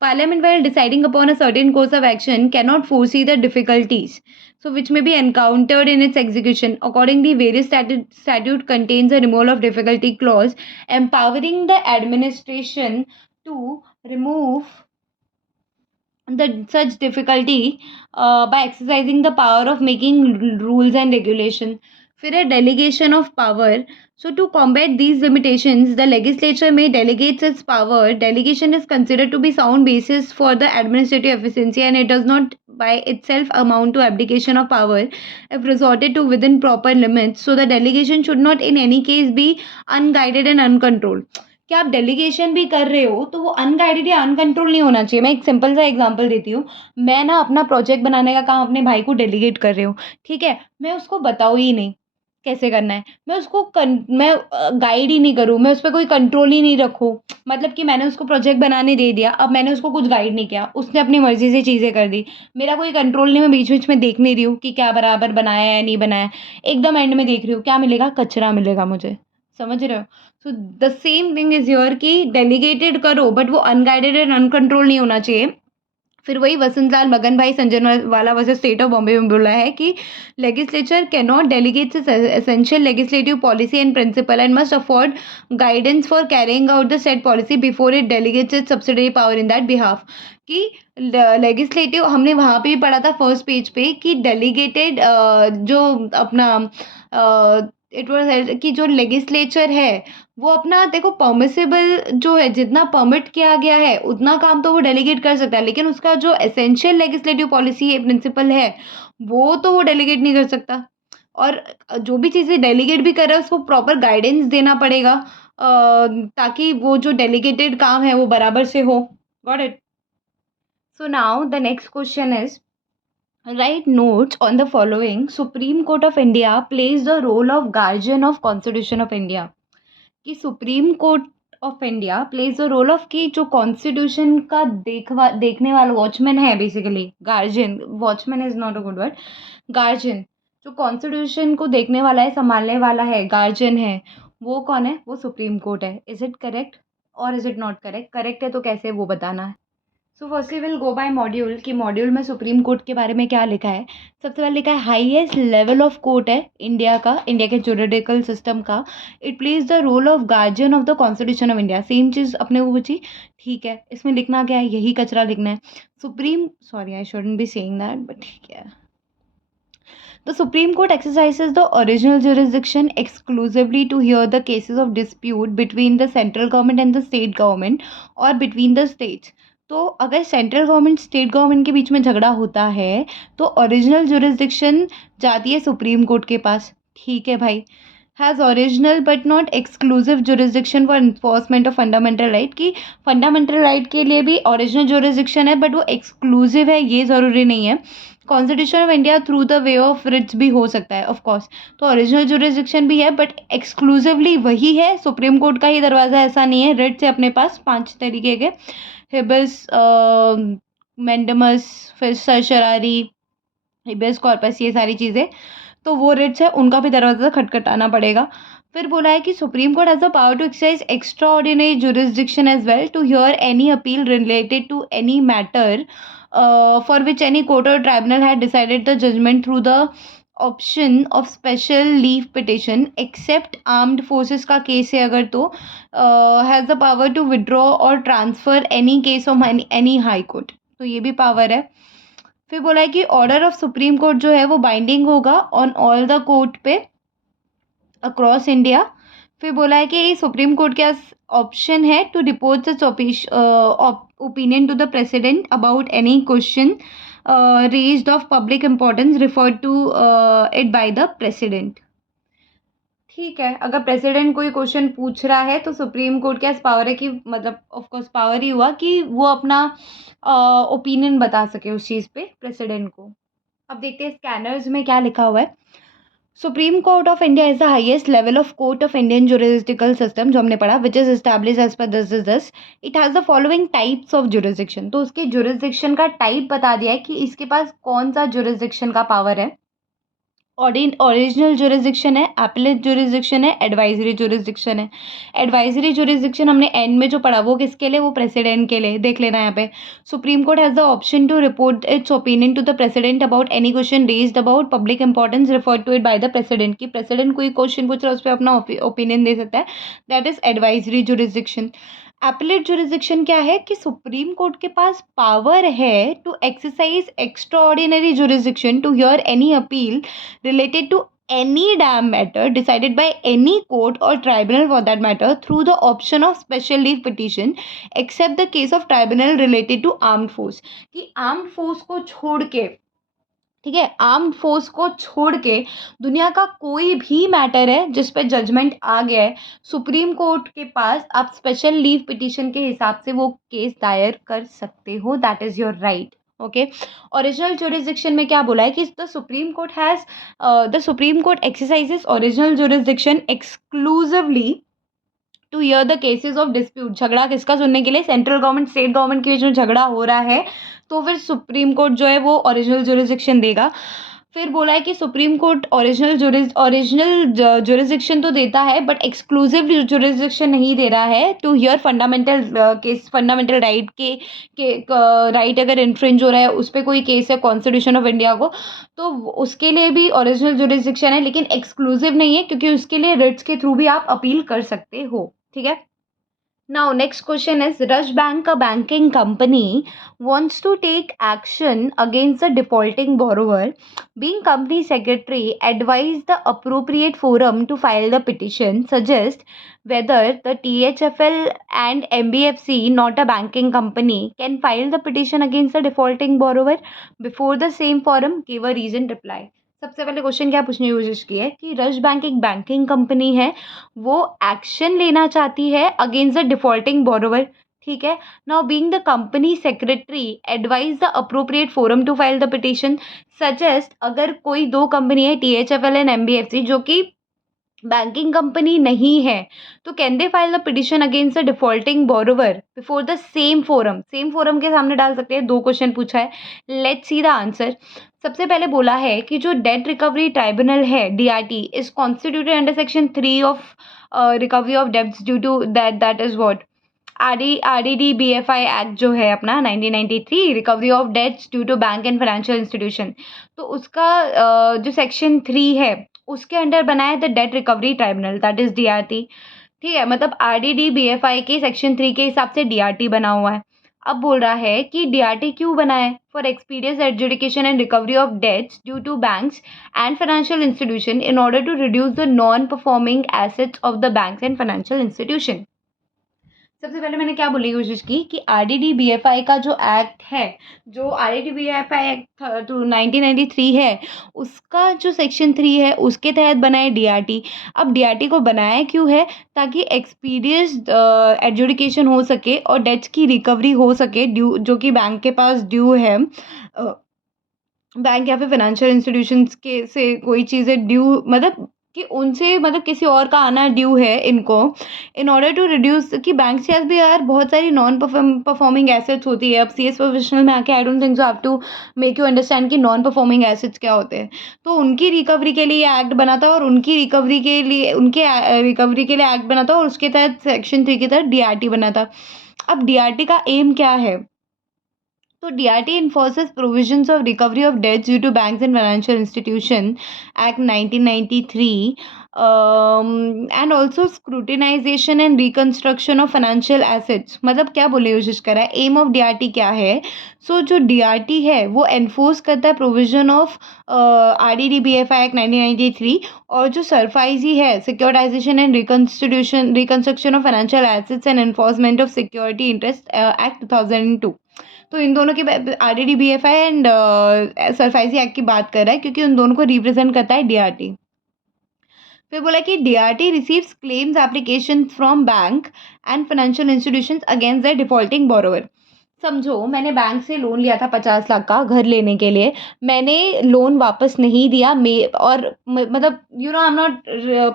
Parliament, while deciding upon a certain course of action, cannot foresee the difficulties so which may be encountered in its execution. Accordingly, various statute contains a removal of difficulty clause, empowering the administration to remove the such difficulty by exercising the power of making rules and regulation. फिर है delegation of power. So to combat these limitations, the legislature may delegate its power. Delegation is considered to be sound basis for the administrative efficiency, and it does not by itself amount to abdication of power if resorted to within proper limits. So the delegation should not in any case be unguided and uncontrolled. कि आप delegation भी कर रहे हो तो वो unguided या uncontrol नहीं होना चाहिए। मैं एक सिंपल सा एग्जांपल देती हूँ। मैं ना अपना प्रोजेक्ट बनाने का काम अपने भाई को डेलीगेट कर रही हूँ, ठीक है, मैं उसको बताऊँ ही नहीं कैसे करना है, मैं उसको मैं गाइड ही नहीं करूँ, मैं उस पर कोई कंट्रोल ही नहीं रखूँ, मतलब कि मैंने उसको प्रोजेक्ट बनाने दे दिया, अब मैंने उसको कुछ गाइड नहीं किया, उसने अपनी मर्जी से चीज़ें कर दी, मेरा कोई कंट्रोल नहीं, मैं बीच बीच में देख नहीं रही हूँ कि क्या बराबर बनाया है या नहीं बनाया, एकदम एंड में देख रही हूँ, क्या मिलेगा, कचरा मिलेगा मुझे। समझ रहे हो? So the same thing is your कि डेलीगेटेड करो बट वो अनगाइडेड एंड अनकंट्रोल नहीं होना चाहिए। फिर वही वसंत लाल मगन भाई Sanjanwala versus state of Bombay में बोला है कि legislature cannot delegate essential legislative policy and principle and must afford guidance for carrying out the set policy before it delegates its subsidiary power in that behalf. कि legislative हमने वहाँ पे भी पढ़ा था फर्स्ट पेज पे कि delegated जो अपना इट वाज कि जो लेजिस्लेचर है वो अपना देखो परमिसिबल जो है, जितना परमिट किया गया है उतना काम तो वो डेलीगेट कर सकता है, लेकिन उसका जो एसेंशियल लेजिस्लेटिव पॉलिसी है, प्रिंसिपल है, वो तो वो डेलीगेट नहीं कर सकता। और जो भी चीज़ें डेलीगेट भी कर रहा है उसको प्रॉपर गाइडेंस देना पड़ेगा ताकि वो जो डेलीगेटेड काम है वो बराबर से हो। Got it? So now the next question is write notes on the following. Supreme Court of India plays the role of guardian of Constitution of India. कि supreme court of India plays the role of कि जो constitution का देखने वाला watchman है, basically guardian, watchman is not a good word, guardian, जो constitution को देखने वाला है, संभालने वाला है, गार्जियन है, वो कौन है? वो सुप्रीम कोर्ट है। इज इट करेक्ट और is it not correct? Correct है तो कैसे, वो बताना है। So firstly will go by module कि मॉड्यूल में सुप्रीम कोर्ट के बारे में क्या लिखा है। सबसे पहले लिखा है हाईएस्ट लेवल ऑफ कोर्ट है इंडिया का, इंडिया के जुरिडिकल सिस्टम का। It plays the role of guardian of the constitution of India. Same चीज़ अपने को पूछी, ठीक है। इसमें लिखना क्या है? यही कचरा लिखना है। Supreme, sorry I shouldn't be saying that, but ठीक है। The Supreme Court exercises the original jurisdiction exclusively to hear the cases of dispute between the central government and the state government or between the states. तो अगर central government state government के बीच में झगड़ा होता है तो ओरिजिनल जुरिस्डिक्शन जाती है सुप्रीम कोर्ट के पास। ठीक है भाई। Has original but not exclusive jurisdiction for enforcement of fundamental right, की फंडामेंटल राइट के लिए भी ओरिजिनल जुरिस्डिक्शन है बट वो एक्सक्लूसिव है ये ज़रूरी नहीं है। Constitution of India through the way of writs भी हो सकता है ऑफ कोर्स। तो ओरिजिनल जुरिस्डिक्शन भी है बट एक्सक्लूसिवली वही है, सुप्रीम कोर्ट का ही दरवाज़ा, ऐसा नहीं है। रिट्स है अपने पास 5 तरीके के, हिबिस, मैंडेमस, फिर सर्शरारी, हिबिस कॉर्पस, ये सारी चीज़ें। तो वो रिट्स है, उनका भी दरवाज़ा खटखटाना पड़ेगा। फिर बोला है कि supreme court has the power to exercise extraordinary jurisdiction as well to hear any appeal related to any matter for which any court और tribunal had decided the judgement through the option of special leave petition except armed forces का case है अगर, तो has the power to withdraw और transfer any case of any high court. तो ये भी power है। फिर बोला है कि ऑर्डर ऑफ सुप्रीम कोर्ट जो है वो बाइंडिंग होगा ऑन ऑल द कोर्ट पे अक्रॉस इंडिया। फिर बोला है कि सुप्रीम कोर्ट के पास ऑप्शन है to depose the opinion to the president about any question raised of public importance referred to it by the president. ठीक है, अगर प्रेसिडेंट कोई क्वेश्चन पूछ रहा है तो सुप्रीम कोर्ट के पास पावर है कि, मतलब ऑफ कोर्स पावर ही हुआ कि वो अपना ओपिनियन बता सके उस चीज़ पे प्रेसिडेंट को। अब देखते हैं स्कैनर्स में क्या लिखा हुआ है। Supreme court of India is the highest level of court of Indian juridical system, जो हमने पढ़ा, which is establish as per this. It has the following types of jurisdiction. तो उसके जुरिस्डिक्शन का टाइप बता दिया है कि इसके पास कौन सा जुरिस्डिक्शन का पावर है। ओरिजिनल जुरिस्डिक्शन है, एपलेट जुरिस्डिक्शन है, एडवाइजरी जुरिस्डिक्शन है। एडवाइजरी जुरिस्डिक्शन हमने एंड में जो पढ़ा वो किसके लिए? वो प्रेसिडेंट के लिए। देख लेना यहाँ पे, supreme court has the option to report its opinion to the president about any question raised about public importance referred to it by the president, की प्रेसिडेंट कोई क्वेश्चन पूछ रहा है उस पर अपना ओपिनियन दे सकता है। That is advisory jurisdiction. Appellate jurisdiction क्या है? कि सुप्रीम कोर्ट के पास पावर है to exercise extraordinary jurisdiction to hear any appeal related to any damn matter decided by any court or tribunal for that matter through the option of special leave petition except the case of tribunal related to armed force, कि armed force को छोड़ के, ठीक है, armed force को छोड़ के दुनिया का कोई भी मैटर है जिस पे जजमेंट आ गया है, सुप्रीम कोर्ट के पास आप स्पेशल लीव पिटीशन के हिसाब से वो केस दायर कर सकते हो। That is your right. Okay, original jurisdiction में क्या बोला है कि the supreme court exercises original jurisdiction exclusively to hear the cases of dispute. झगड़ा किसका सुनने के लिए? सेंट्रल गवर्नमेंट स्टेट गवर्नमेंट के बीच में झगड़ा हो रहा है तो फिर सुप्रीम कोर्ट जो है वो ओरिजिनल जुरिस्डिक्शन देगा। फिर बोला है कि सुप्रीम कोर्ट ओरिजिनल जुरिस्डिक्शन तो देता है बट एक्सक्लूसिव जुरिस्डिक्शन नहीं दे रहा है to hear fundamental case, fundamental right के राइट अगर इन्फ्रिंज हो रहा है उस पर कोई केस है कॉन्स्टिट्यूशन ऑफ इंडिया को, तो उसके लिए भी ओरिजिनल जुरिस्डिक्शन है लेकिन एक्सक्लूसिव नहीं है क्योंकि उसके लिए रिट्स के थ्रू भी आप अपील कर सकते हो। ठीक है। Now, next question is, Rush Bank, a banking company, wants to take action against the defaulting borrower. Being company secretary, advise the appropriate forum to file the petition, suggest whether the THFL and MBFC, not a banking company, can file the petition against the defaulting borrower. Before the same forum, give a reason, reply. सबसे पहले question क्या पूछने की कोशिश की है कि rush bank एक बैंकिंग कंपनी है, वो एक्शन लेना चाहती है अगेंस्ट द डिफॉल्टिंग बोरोवर। ठीक है। Now being the company secretary, advise the appropriate forum to file the petition. Suggest, अगर कोई दो कंपनी है THFL एंड MBFC जो कि बैंकिंग कंपनी नहीं है, तो can they file the petition against the defaulting borrower before the same forum के सामने डाल सकते हैं। 2 क्वेश्चन पूछा है, लेट्स सी द आंसर। सबसे पहले बोला है कि जो डेट रिकवरी ट्राइब्यूनल है DRT is constituted under section 3 of recovery of debts due to that is what RDDBFI act जो है अपना 1993, recovery of debts due to bank and financial institution. तो उसका जो सेक्शन 3 है उसके अंडर बना है the date recovery tribunal, that is DRT. ठीक है, मतलब आरडीडीबीएफआई के सेक्शन 3 के हिसाब से डीआरटी बना हुआ है। अब बोल रहा है कि डीआरटी क्यों बना है, for expeditious adjudication and recovery of debts due to banks and financial institution in order to reduce the non performing assets of the banks and financial institution. सबसे पहले मैंने क्या बोलने की कोशिश की कि आरडीडीबीएफआई का जो एक्ट है, जो आरडीडीबीएफआई एक्ट 1993 है, उसका जो सेक्शन 3 है उसके तहत बना है डीआरटी। अब डीआरटी को बनाया क्यों है, ताकि एक्सपीडियस एडजुडिकेशन हो सके और डेट्स की रिकवरी हो सके, ड्यू जो कि बैंक के पास ड्यू है, बैंक या फिर फाइनेंशियल इंस्टीट्यूशंस के से कोई चीज़ें ड्यू, मतलब कि उनसे मतलब किसी और का आना ड्यू है इनको, इन ऑर्डर टू रिड्यूस कि बैंक से भी यार बहुत सारी नॉन परफॉर्मिंग एसेट्स होती है। अब सीएस प्रोफेशनल में आके I don't think so have to make you understand कि नॉन परफॉर्मिंग एसेट्स क्या होते हैं। तो उनकी रिकवरी के लिए एक्ट बना था और उनकी रिकवरी के लिए रिकवरी के लिए एक्ट बना था और उसके तहत सेक्शन 3 के तहत डीआरटी बना था। अब डीआरटी का एम क्या है, तो DRT enforces provisions of recovery of debts due to banks and financial institution Act 1993, and also scrutinization and reconstruction of financial assets। मतलब क्या बोलने की कोशिश कर रहा है, एम ऑफ DRT क्या है। जो DRT है वो एनफोर्स करता है प्रोविजन ऑफ RDDBFI एक्ट 1993, और जो सरफाइजी है securitisation and reconstruction of financial assets and enforcement of security interest act 2002। तो इन दोनों की आरडीडीबीएफआई एंड सरफाइजी एक्ट की बात कर रहा है, क्योंकि उन दोनों को रिप्रेजेंट करता है डीआरटी। फिर बोला कि DRT receives claims application from bank and financial institutions against the defaulting borrower. समझो मैंने बैंक से लोन लिया था 50 लाख का घर लेने के लिए, मैंने लोन वापस नहीं दिया, और मतलब I am not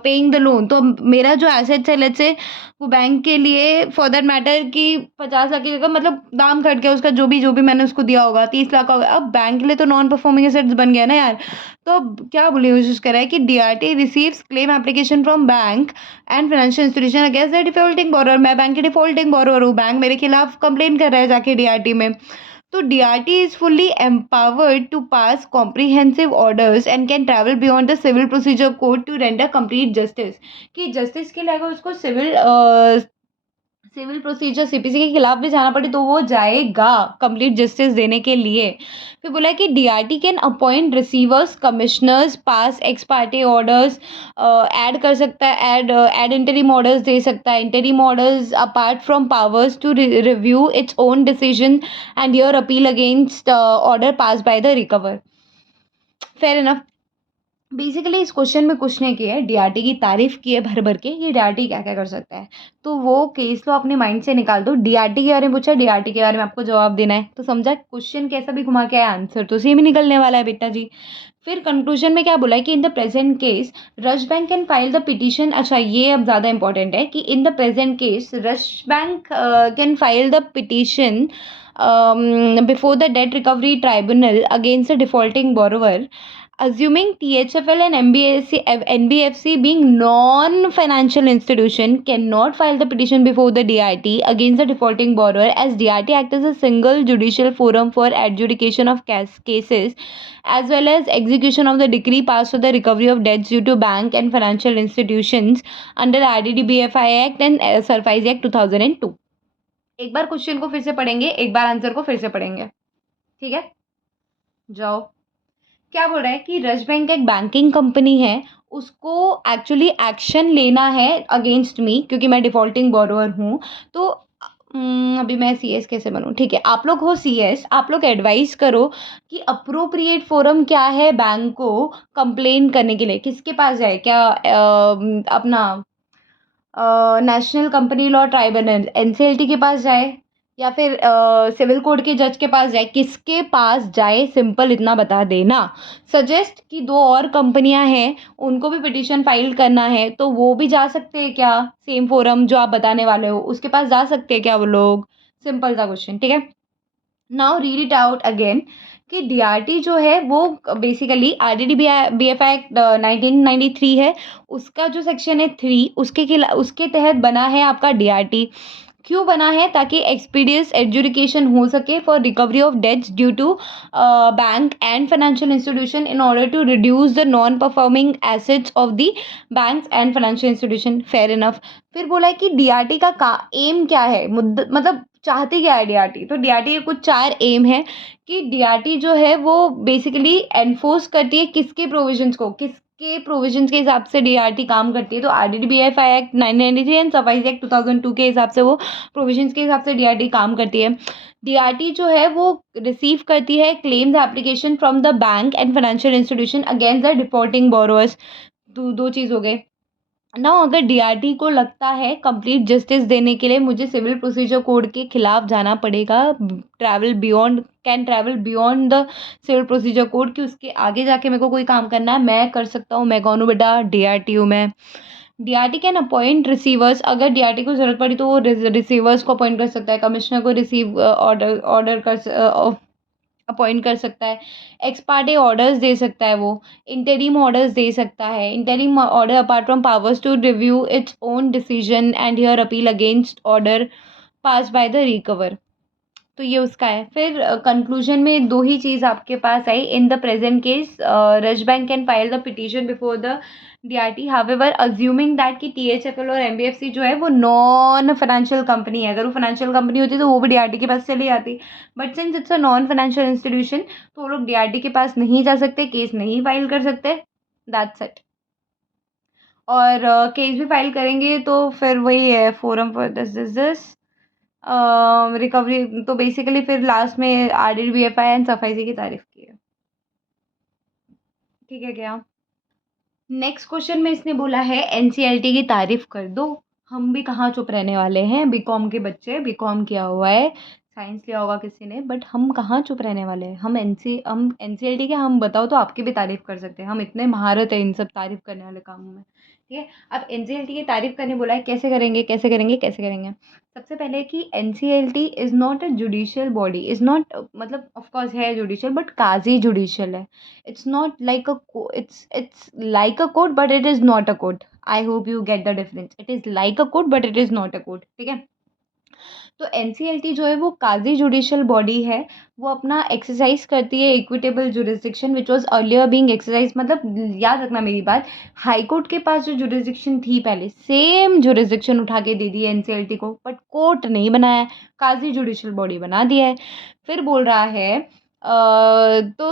paying the loan, तो मेरा जो एसेट्स है लेट्स से वो बैंक के लिए फॉर दैट मैटर कि 50 लाख की जगह मतलब दाम घट गया उसका, जो भी मैंने उसको दिया होगा 30 लाख का होगा। अब बैंक के लिए तो नॉन परफॉर्मिंग एसेट्स बन गया ना यार। तो अब क्या बोलने की कोशिश कर रहा है कि DRT receives claim application from bank and financial institution against the defaulting borrower. मैं बैंक के डिफॉल्टिंग बोरोवर हूँ, बैंक मेरे खिलाफ कंप्लेन कर रहा है जाके डीआरटी में। तो DRT is fully empowered to pass comprehensive orders and can travel beyond the civil procedure code to render complete justice. कि जस्टिस के लिए अगर उसको सिविल प्रोसीजर सीपीसी के खिलाफ भी जाना पड़े तो वो जाएगा कंप्लीट जस्टिस देने के लिए। फिर बोला कि DRT can appoint receivers, commissioners, pass ex party orders, add कर सकता है, ऐड इंटरिम ऑर्डर्स दे सकता है, interim orders apart from powers to review its own decision and hear appeal against order pass by the recover. Fair enough. Basically इस question में कुछ नहीं किया है, डीआरटी की तारीफ की है भर भर के, ये डीआरटी क्या क्या कर सकता है। तो वो केस लो अपने माइंड से निकाल दो। डीआरटी के बारे में पूछा, डीआरटी के बारे में आपको जवाब देना है, तो समझा क्वेश्चन कैसा भी घुमा के आया आंसर तो सेम ही निकलने वाला है बेटा जी। फिर कंक्लूजन में क्या बोला है कि in the present case rush bank can file the petition. अच्छा ये अब ज़्यादा इंपॉर्टेंट है कि in the present case rush bank can file the petition before the debt recovery tribunal against a defaulting borrower, assuming THFL and NBFC being non-financial institution cannot file the petition before the DRT against the defaulting borrower, as DRT acts as a single judicial forum for adjudication of cases as well as execution of the decree passed for the recovery of debts due to bank and financial institutions under RDDBFI Act and SARFAESI Act 2002। एक बार question को फिर से पढ़ेंगे, एक बार answer को फिर से पढ़ेंगे, ठीक है। जाओ। क्या बोल रहा है कि रश बैंक एक बैंकिंग कंपनी है, उसको एक्चुअली एक्शन लेना है अगेंस्ट मी क्योंकि मैं डिफॉल्टिंग बोरोवर हूँ। तो अभी मैं सीएस कैसे बनूँ, ठीक है। आप लोग हो सीएस, आप लोग एडवाइस करो कि अप्रोप्रिएट फोरम क्या है बैंक को कंप्लेन करने के लिए, किसके पास जाए, क्या अपना national company law tribunal NCLT के पास जाए, या फिर सिविल कोर्ट के जज के पास जाए, किसके पास जाए, सिंपल इतना बता देना। सजेस्ट कि दो और कंपनियां हैं, उनको भी पिटीशन फाइल करना है, तो वो भी जा सकते हैं क्या, सेम फोरम जो आप बताने वाले हो उसके पास जा सकते हैं क्या वो लोग? सिंपल सा क्वेश्चन, ठीक है। Now read it out again कि डीआरटी जो है वो बेसिकली आरडीडी बीएफ एक्ट 1993 है, उसका जो सेक्शन है 3, उसके तहत बना है आपका डीआरटी। क्यों बना है? ताकि एक्सपीडियस एजुकेशन हो सके for recovery of debts due to bank and financial institution in order to reduce the non performing assets of the banks and financial institution. Fair enough. फिर बोला है कि डीआरटी का एम क्या है, मतलब चाहती क्या है डीआरटी? तो डीआरटी के कुछ 4 एम है कि डीआरटी जो है वो बेसिकली एनफोर्स करती है किसके प्रोविजंस को, किसके प्रोविजंस के हिसाब से डीआरटी काम करती है। तो आरडीडीबीएफआई एक्ट 1993 एंड सफाई एक्ट 2002 के हिसाब से वो प्रोविजंस के हिसाब से डीआरटी काम करती है। डीआरटी जो है वो रिसीव करती है claims application from the bank and financial institution against the defaulting borrowers. दो चीज़ हो गए ना। अगर डीआरटी को लगता है कंप्लीट जस्टिस देने के लिए मुझे सिविल प्रोसीजर कोड के खिलाफ जाना पड़ेगा, travel beyond the civil procedure code, कि उसके आगे जाके मेरे को कोई काम करना है, मैं कर सकता हूँ। मैं कौन हूँ बेटा? डीआरटी हूँ मैं। डीआरटी कैन अपॉइंट रिसीवर्स, अगर डीआरटी को जरूरत पड़ी तो वो रिसीवर्स को अपॉइंट कर सकता है, कमिश्नर को रिसीव ऑर्डर कर अपॉइंट कर सकता है, एक्स पार्टे ऑर्डर्स दे सकता है, वो इंटरिम ऑर्डर्स दे सकता है। Interim order apart from powers to review its own decision and hear appeal against order pass by the recover. तो ये उसका है। फिर कंक्लूजन में दो ही चीज़ आपके पास आई। इन द प्रेजेंट केस रज bank can file the petition before the DRT, however assuming that कि टीएचएफएल और एनबीएफसी जो है वो नॉन फाइनेंशियल कंपनी है। अगर वो फाइनेंशियल कंपनी होती तो वो भी डीआरटी के पास चली जाती, but since it's a non financial institution तो वो लोग डीआरटी के पास नहीं जा सकते, केस नहीं फाइल कर सकते। That's it. और केस भी फाइल करेंगे तो फिर वही है, फोरम फॉर दिस रिकवरी। तो बेसिकली फिर लास्ट में आरडीडीबीएफआई एंड सफाई की तारीफ की है। ठीक है क्या? नेक्स्ट क्वेश्चन में इसने बोला है एनसीईआरटी की तारीफ कर दो। हम भी कहाँ चुप रहने वाले हैं, बीकॉम के बच्चे, बीकॉम किया हुआ है, साइंस लिया होगा किसी ने, बट हम कहाँ चुप रहने वाले हैं। हम एनसीईआरटी के, हम बताओ तो आपकी भी तारीफ कर सकते हैं, हम इतने महारत है इन सब तारीफ करने वाले कामों में। ठीक है। अब एनसीईआरटी की तारीफ करने बोला है, कैसे करेंगे कैसे करेंगे कैसे करेंगे? सबसे पहले कि NCERT is not a judicial body, is not, मतलब ऑफकोर्स है जुडिशियल बट काजी जुडिशियल है। It's not like a it's like a code but it is not a code. I hope you get the difference. It is like a code but it is not a code. ठीक है। तो NCLT जो है वो काजी judicial body है। वो अपना exercise करती है equitable jurisdiction which was earlier being exercise, मतलब याद रखना मेरी बात, हाई कोर्ट के पास जो जुरिस्डिक्शन थी पहले, सेम जुरिस्डिक्शन उठा के दे दी है एनसीएलटी को, बट कोर्ट नहीं बनाया, काजी जुडिशियल बॉडी बना दिया है। फिर बोल रहा है तो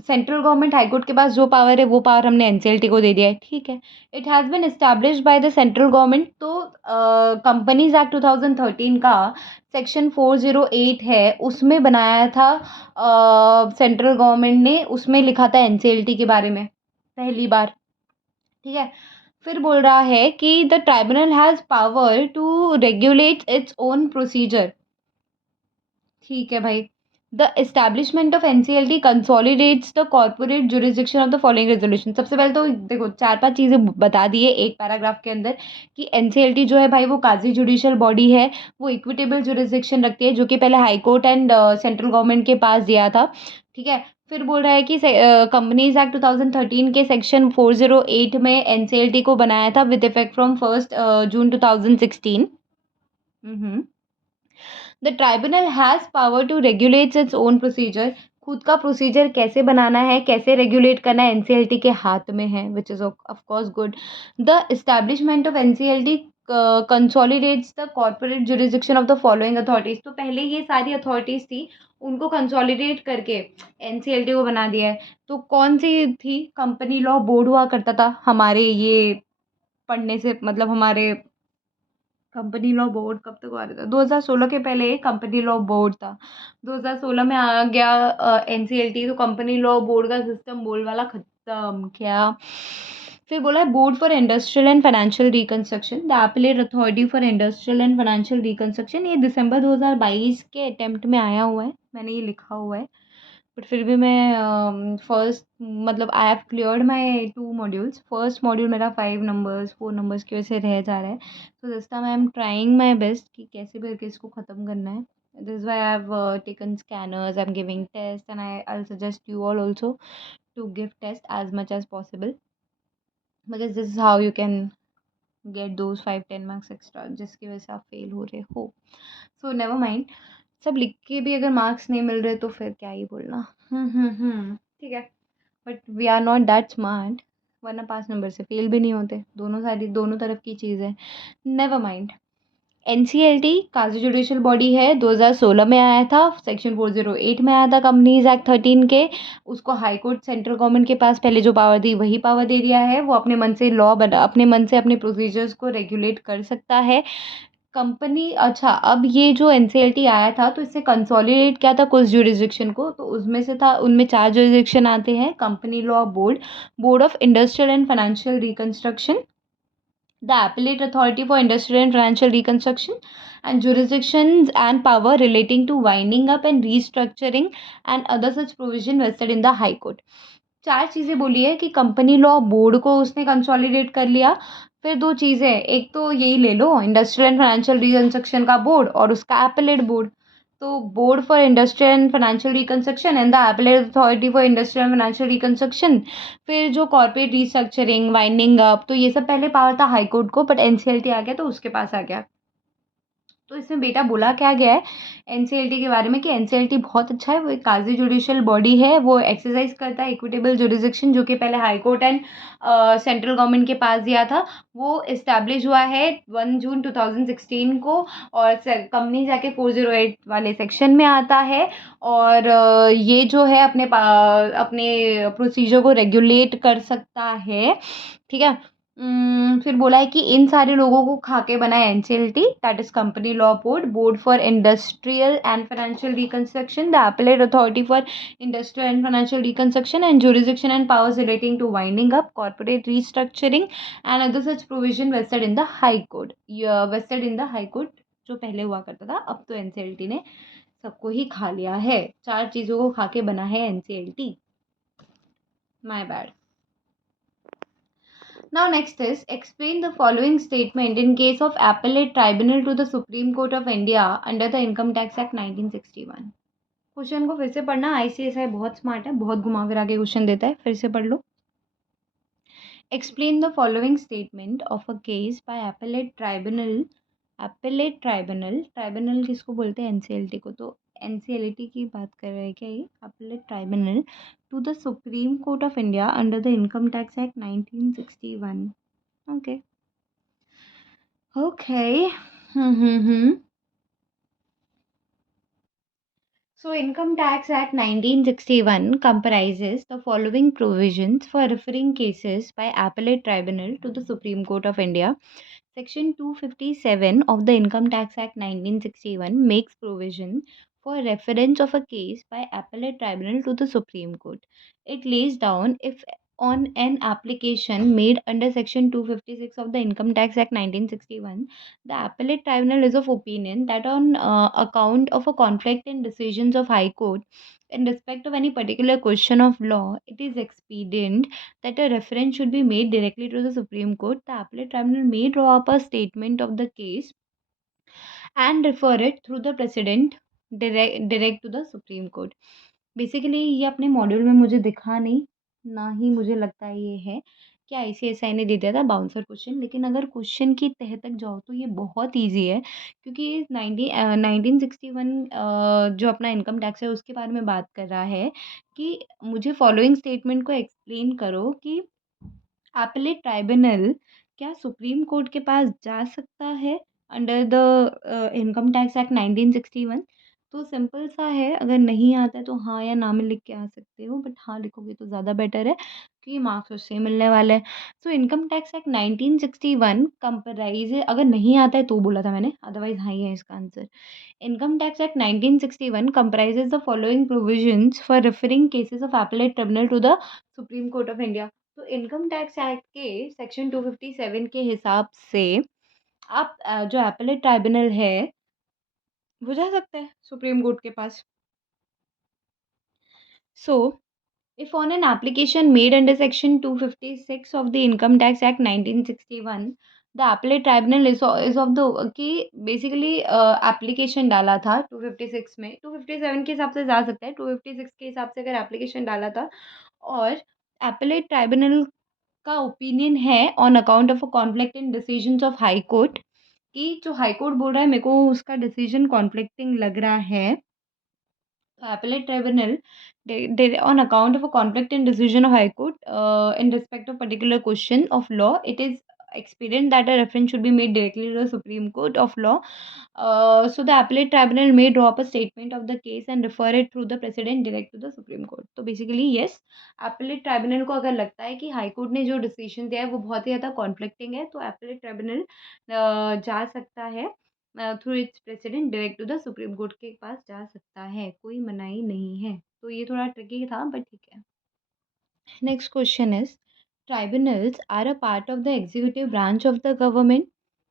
सेंट्रल गवर्नमेंट हाईकोर्ट के पास जो पावर है वो पावर हमने एनसीएलटी को दे दिया है। ठीक है। It has been established by the central government. तो कंपनीज एक्ट 2013 का सेक्शन 408 है, उसमें बनाया था सेंट्रल गवर्नमेंट ने, उसमें लिखा था एनसीएलटी के बारे में पहली बार। ठीक है। फिर बोल रहा है कि the tribunal has power to regulate its own procedure. ठीक है भाई। The establishment of NCLT consolidates the corporate jurisdiction of the following resolution. सबसे पहले तो देखो 4-5 चीज़ें बता दी है एक पैराग्राफ के अंदर कि एनसीएलटी जो है भाई वो काजी जुडिशियल बॉडी है, वो इक्विटेबल जुरिस्डिक्शन रखती है, जो कि पहले high court and central government के पास दिया था। ठीक है। फिर बोल रहा है कि कंपनीज एक्ट 2013 के सेक्शन 408 में एनसीएलटी को बनाया था with effect from 1 June 2016। The tribunal has power to regulate its own procedure. खुद का प्रोसीजर कैसे बनाना है, कैसे रेगुलेट करना है, एनसीएलटी के हाथ में है, which is of course good. The establishment of NCLT consolidates the corporate jurisdiction of the following authorities. तो पहले ये सारी अथॉरिटीज़ थी, उनको कंसोलिडेट करके एनसीएलटी को बना दिया है। तो कौन सी थी? कंपनी लॉ बोर्ड हुआ करता था हमारे ये पढ़ने से, मतलब हमारे कंपनी लॉ बोर्ड कब तक आ रहा था? 2016 के पहले कंपनी लॉ बोर्ड था, 2016 में आ गया एनसीएलटी। तो कंपनी लॉ बोर्ड का सिस्टम बोल वाला खत्म क्या? फिर बोला है board for industrial and financial reconstruction, the appellate authority for industrial and financial reconstruction. ये दिसंबर 2022 के अटेम्प्ट में आया हुआ है, मैंने ये लिखा हुआ है, बट फिर भी मैं फर्स्ट मतलब I have cleared my 2 modules. First module मेरा 5 नंबर्स 4 नंबर्स की वजह से रह जा रहा है, तो this time I am trying my best कि कैसे भी करके इसको ख़त्म करना है। This why I have taken scanners, I am giving test, and I suggest you all also to give test as much as possible, because this is how you can get those 5-10 marks extra जिसकी वजह से आप fail हो रहे हो। So never mind, सब लिख के भी अगर मार्क्स नहीं मिल रहे तो फिर क्या ही बोलना। ठीक है, but we are not that smart, वरना 5 नंबर से फेल भी नहीं होते। दोनों तरफ की चीज़ है। Never mind. एनसीएलटी काजी जुडिशियल बॉडी है, 2016 में आया था, सेक्शन 408 में आया था कंपनीज एक्ट 13 के। उसको हाई कोर्ट सेंट्रल गवर्नमेंट के पास पहले जो पावर दी वही पावर दे दिया है। वो अपने मन से लॉ बना, अपने मन से अपने प्रोसीजर्स को रेगुलेट कर सकता है। कंपनी, अच्छा अब ये जो एनसीएलटी आया था तो इससे कंसोलिडेट क्या था कुछ जुरिस्डिक्शन को, तो उसमें से था, उनमें 4 जुरिस्डिक्शन आते हैं: company law board, board of industrial and financial reconstruction, the appellate authority for industrial and financial reconstruction, and jurisdictions and power relating to winding up and restructuring and other such provision vested in the high court। 4 चीज़ें बोली है कि company law board को उसने consolidate कर लिया। फिर 2 चीज़ें, एक तो यही ले लो इंडस्ट्रियल एंड फाइनेंशियल रिकंस्ट्रक्शन का बोर्ड और उसका एपेलेट बोर्ड। तो board for industrial and financial reconstruction and the appellate authority for industrial and financial reconstruction. फिर जो कॉर्पोरेट रिस्ट्रक्चरिंग, वाइंडिंग अप, तो ये सब पहले पावर था हाई कोर्ट को, बट एनसीएलटी आ गया तो उसके पास आ गया। तो इसमें बेटा बोला क्या गया है एनसीएलटी के बारे में कि एनसीएलटी बहुत अच्छा है, वो एक काजी जुडिशियल बॉडी है, वो एक्सरसाइज करता है इक्विटेबल जुरिस्डिक्शन, जो कि पहले high court and central government के पास दिया था। वो इस्टेब्लिश हुआ है 1 जून 2016 को, और कंपनी जाके 408 वाले सेक्शन में आता है। और ये जो है अपने प्रोसीजर को रेगुलेट कर सकता है। ठीक है। फिर बोला है कि इन सारे लोगों को खा के बना है NCLT, that is company law board, board for industrial and financial reconstruction, the appellate authority for industrial and financial reconstruction and jurisdiction and powers relating to winding up, corporate restructuring and other such provision vested in the high court. Vested in the high court जो पहले हुआ करता था, अब तो NCLT ने सबको ही खा लिया है। 4 चीज़ों को खा के बना है NCLT. My bad. Now next is explain the following statement in case of appellate tribunal to the Supreme Court of India under the Income Tax Act 1961। Question को फिर से पढ़ना, आईसीएसआई बहुत स्मार्ट है, बहुत घुमा फिरा के क्वेश्चन देता है, फिर से पढ़ लो। Explain the following statement of a case by appellate tribunal। appellate tribunal, tribunal किसको बोलते हैं? एनसीएलटी को। तो एनसीएलटी की बात कर रहे हैं क्या ये? appellate tribunal to the Supreme Court of India under the Income Tax Act 1961। Okay. Okay. So, Income Tax Act 1961 comprises the following provisions for referring cases by appellate tribunal to the Supreme Court of India. Section 257 of the Income Tax Act 1961 makes provision for reference of a case by appellate tribunal to the Supreme Court. It lays down if on an application made under Section 256 of the Income Tax Act 1961, the appellate tribunal is of opinion that on account of a conflict in decisions of High Court in respect of any particular question of law, it is expedient that a reference should be made directly to the Supreme Court. The appellate tribunal may draw up a statement of the case and refer it through the precedent direct to the Supreme Court। Basically ये अपने module में मुझे दिखा नहीं, ना ही मुझे लगता है ये है कि आईसीएसआई ने दे दिया था बाउंसर क्वेश्चन, लेकिन अगर क्वेश्चन की तह तक जाओ तो ये बहुत ईजी है, क्योंकि 1961 जो अपना इनकम टैक्स है उसके बारे में बात कर रहा है कि मुझे फॉलोइंग स्टेटमेंट को एक्सप्लेन करो कि एपेलेट ट्राइब्यूनल क्या सुप्रीम कोर्ट के पास जा सकता है under the income tax act 1961। तो सिंपल सा है, अगर नहीं आता है तो हाँ या ना में लिख के आ सकते हो, बट हाँ लिखोगे तो ज़्यादा बेटर है क्योंकि मार्क्स उससे मिलने वाले हैं। So income tax act 1961 comprise, अगर नहीं आता है तो बोला था मैंने, अदरवाइज हाँ ही है इसका answer. Income tax act 1961 comprises the following provisions for referring cases of appellate tribunal to the Supreme Court of India। तो इनकम टैक्स एक्ट के सेक्शन 257 के हिसाब से आप जो एपेलेट ट्राइब्यूनल है वो जा सकता है सुप्रीम कोर्ट के पास। सो if on an application made under Section 256 of the Income Tax Act 1961, the appellate tribunal is of the कि बेसिकली एप्लीकेशन डाला था 256 में, 257 के हिसाब से जा सकता है, 256 के हिसाब से अगर एप्लीकेशन डाला था और एप्लेट ट्राइब्यूनल का ओपिनियन है on account of a conflict in decisions of high court, कि जो हाई कोर्ट बोल रहा है मेरे को उसका डिसीजन कॉन्फ्लिक्टिंग लग रहा है, appellate tribunal they on account of a conflict in decision of high court in respect of particular question of law, it is expedient that a reference should be made directly to the supreme court of law. So the appellate tribunal may draw up a statement of the case and refer it through the precedent direct to the supreme court. तो basically yes, appellate tribunal को अगर लगता है कि high court ने जो decision दिया है वो बहुत ही ज़्यादा कॉन्फ्लिक्टिंग है, तो appellate tribunal जा सकता है through its president direct to the supreme court के पास जा सकता है, कोई मनाही नहीं है। तो ये थोड़ा ट्रिकी था बट ठीक है। Next question is tribunals are a part of the executive branch of the government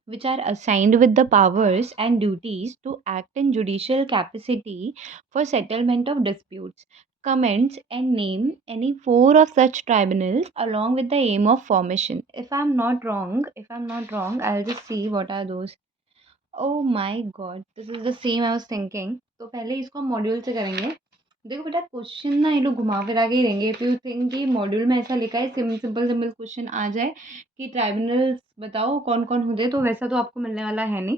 which are assigned with the powers and duties to act in judicial capacity for settlement of disputes. Comments and name any four of such tribunals along with the aim of formation. If I'm not wrong, I'll just see what are those. Oh my God! This is the same I was thinking. तो पहले इसको हम module से करेंगे। देखो बेटा question ना ये लोग घुमा-फिरा के ही देंगे। इफ यू थिंक कि मॉड्यूल में ऐसा लिखा है सिंपल क्वेश्चन आ जाए कि ट्राइब्यूनल्स बताओ कौन-कौन होते, तो वैसा तो आपको मिलने वाला है नहीं।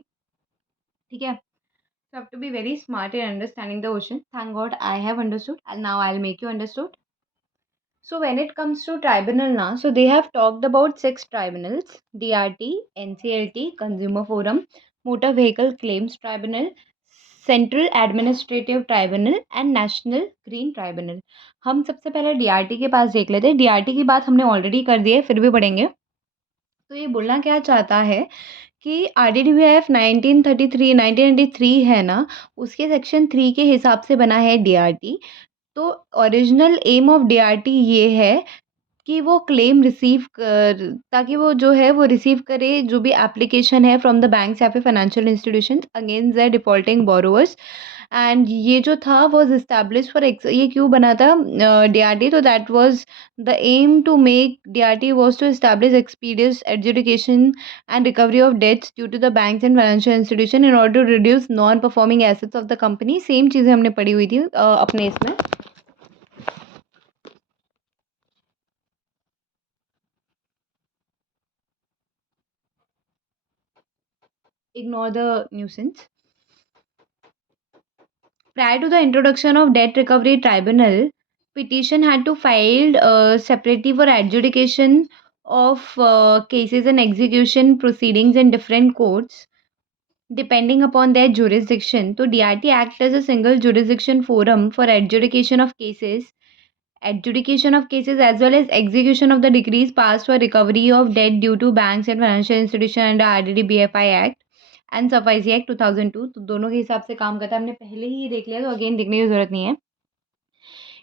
ठीक है? So you have to be very smart in understanding the question. Thank God I have understood and now I'll make you understood. So when it comes to tribunal now, so they have talked about six tribunals: DRT, NCLT, Consumer Forum, Motor Vehicle Claims Tribunal, Central Administrative Tribunal and National Green Tribunal. हम सबसे पहले DRT के पास देख लेते हैं। DRT की बात हमने ऑलरेडी कर दी है, फिर भी पढ़ेंगे। तो ये बोलना क्या चाहता है कि RDDBF 1933 है ना, उसके सेक्शन 3 के हिसाब से बना है DRT। तो ओरिजिनल एम ऑफ डीआरटी ये है कि वो क्लेम रिसीव कर, ताकि वो जो है वो रिसीव करे जो भी एप्लीकेशन है फ्रॉम द बैंक्स या फिर financial institutions against the defaulting borrowers. And ये जो था वाज एस्टैब्लिश फॉर ये क्यों बना था डीआरटी, तो that was the aim to make DRT was to establish expeditious education and recovery of debts due to the banks and financial institution in order to reduce non performing assets of the company. Same चीज़ें हमने पढ़ी हुई थी अपने इसमें। Ignore the nuisance. Prior to the introduction of Debt Recovery Tribunal, petition had to filed separately for adjudication of cases and execution proceedings in different courts depending upon their jurisdiction. So DRT acts as a single jurisdiction forum for adjudication of cases as well as execution of the decrees passed for recovery of debt due to banks and financial institutions under RDD-BFI Act and SARFAESI act 2002। तो दोनों के हिसाब से काम करता है, हमने पहले ही देख लिया तो अगेन देखने की ज़रूरत नहीं है।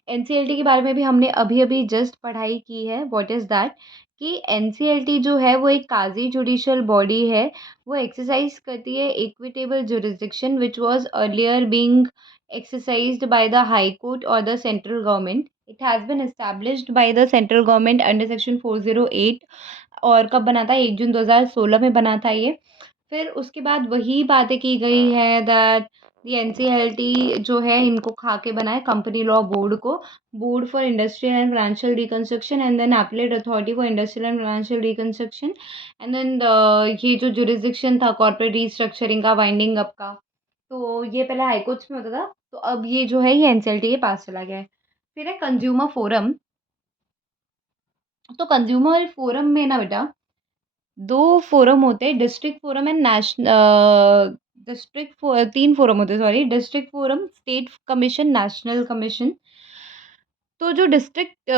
एनसीएलटी के बारे में भी हमने अभी जस्ट पढ़ाई की है। व्हाट इज़ दैट कि एनसीएलटी जो है वो एक काजी जुडिशियल बॉडी है, वो एक्सरसाइज करती है equitable jurisdiction which was earlier being exercised by the High Court or the central government. It has been established by the central government under section 408 और कब बना था? 1 जून 2016 में बना था ये। फिर उसके बाद वही बातें की गई है दैट ये एनसीएलटी जो है इनको खा के बनाए कंपनी लॉ बोर्ड को, board for industrial and financial reconstruction and then appellate authority for industrial and financial reconstruction and then ये जो जुरिस्डिक्शन था कॉर्पोरेट रिस्ट्रक्चरिंग का, वाइंडिंग अप का, तो ये पहले हाई कोर्ट्स में होता था, तो अब ये जो है ये एनसीएलटी के पास चला गया है। फिर है कंज्यूमर फोरम। तो कंज्यूमर फोरम में ना बेटा 2 फोरम होते हैं, डिस्ट्रिक्ट फोरम एंड 3 फोरम होते हैं, sorry, district forum, state commission, national commission. तो जो डिस्ट्रिक्ट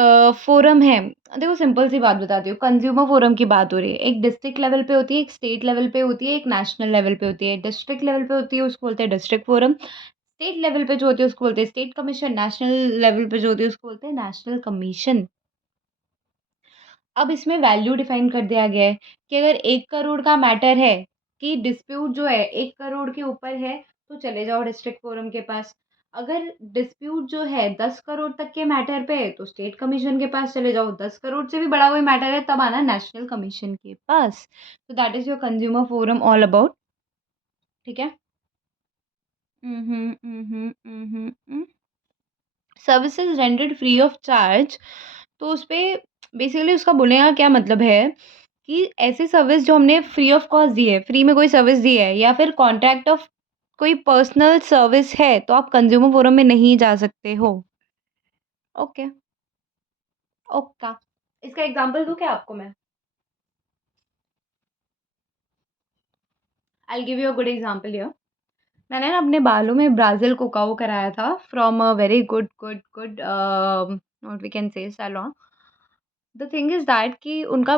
फोरम है, देखो सिंपल सी बात बताती हूँ, कंज्यूमर फोरम की बात हो रही है, एक डिस्ट्रिक्ट लेवल पे होती है, एक स्टेट लेवल पे होती है, एक नेशनल लेवल पे होती है। डिस्ट्रिक्ट लेवल पे होती है उसको बोलते हैं डिस्ट्रिक्ट फोरम, स्टेट लेवल पे जो होती है उसको बोलते हैं स्टेट कमीशन, नेशनल लेवल पे जो होती है उसको बोलते हैं नेशनल कमीशन। अब इसमें वैल्यू डिफाइन कर दिया गया है कि अगर 1 करोड़ का मैटर है, कि डिस्प्यूट जो है 1 करोड़ के ऊपर है, तो चले जाओ डिस्ट्रिक्ट फोरम के पास। अगर डिस्प्यूट जो है 10 करोड़ तक के मैटर पे है, तो स्टेट कमीशन के पास चले जाओ। 10 करोड़ से भी बड़ा कोई मैटर है, तब आना नेशनल कमीशन के पास। तो that is your consumer forum all about. ठीक है। Services rendered free of charge, तो उस पे बेसिकली उसका बोलने का क्या मतलब है कि ऐसी सर्विस जो हमने फ्री ऑफ कॉस्ट दी है, फ्री में कोई सर्विस दी है, या फिर कॉन्ट्रैक्ट ऑफ कोई पर्सनल सर्विस है, तो आप कंज्यूमर फोरम में नहीं जा सकते हो। ओके। ओका। इसका एग्जांपल दूं क्या आपको मैं? I give you a good example here. मैंने ना अपने बालों में ब्राज़िल कोकाओ कराया था from a very good good good what we can say salon. The thing is that कि उनका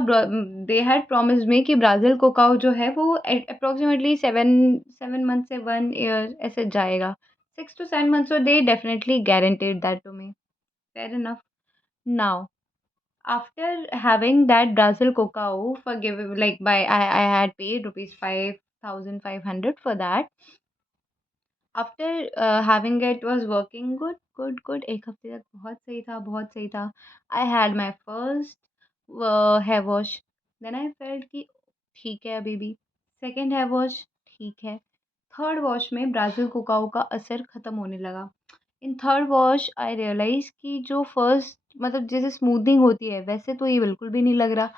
दे हैड प्रॉमिस्ड मी कि ब्राज़िल कोकाओ जो है वो अप्रॉक्सिमेटली 7 7 मंथ से 1 ईयर ऐसे जाएगा। 6 to 7 months, so they definitely guaranteed that to me. Fair enough. Now, after having that Brazil cacao for giving, like, by I had paid rupees 5,500 for that. After having it was working good good good, 1 हफ्ते तक बहुत सही था, बहुत सही था। I had my first hair wash, then I felt कि ठीक है अभी भी। सेकंड हेयर वॉश ठीक है। थर्ड वॉश में ब्राज़िल कोकाओ का असर ख़त्म होने लगा। In third wash I realise कि जो फर्स्ट मतलब जैसे स्मूथनिंग होती है, वैसे तो ये बिल्कुल भी नहीं लग रहा।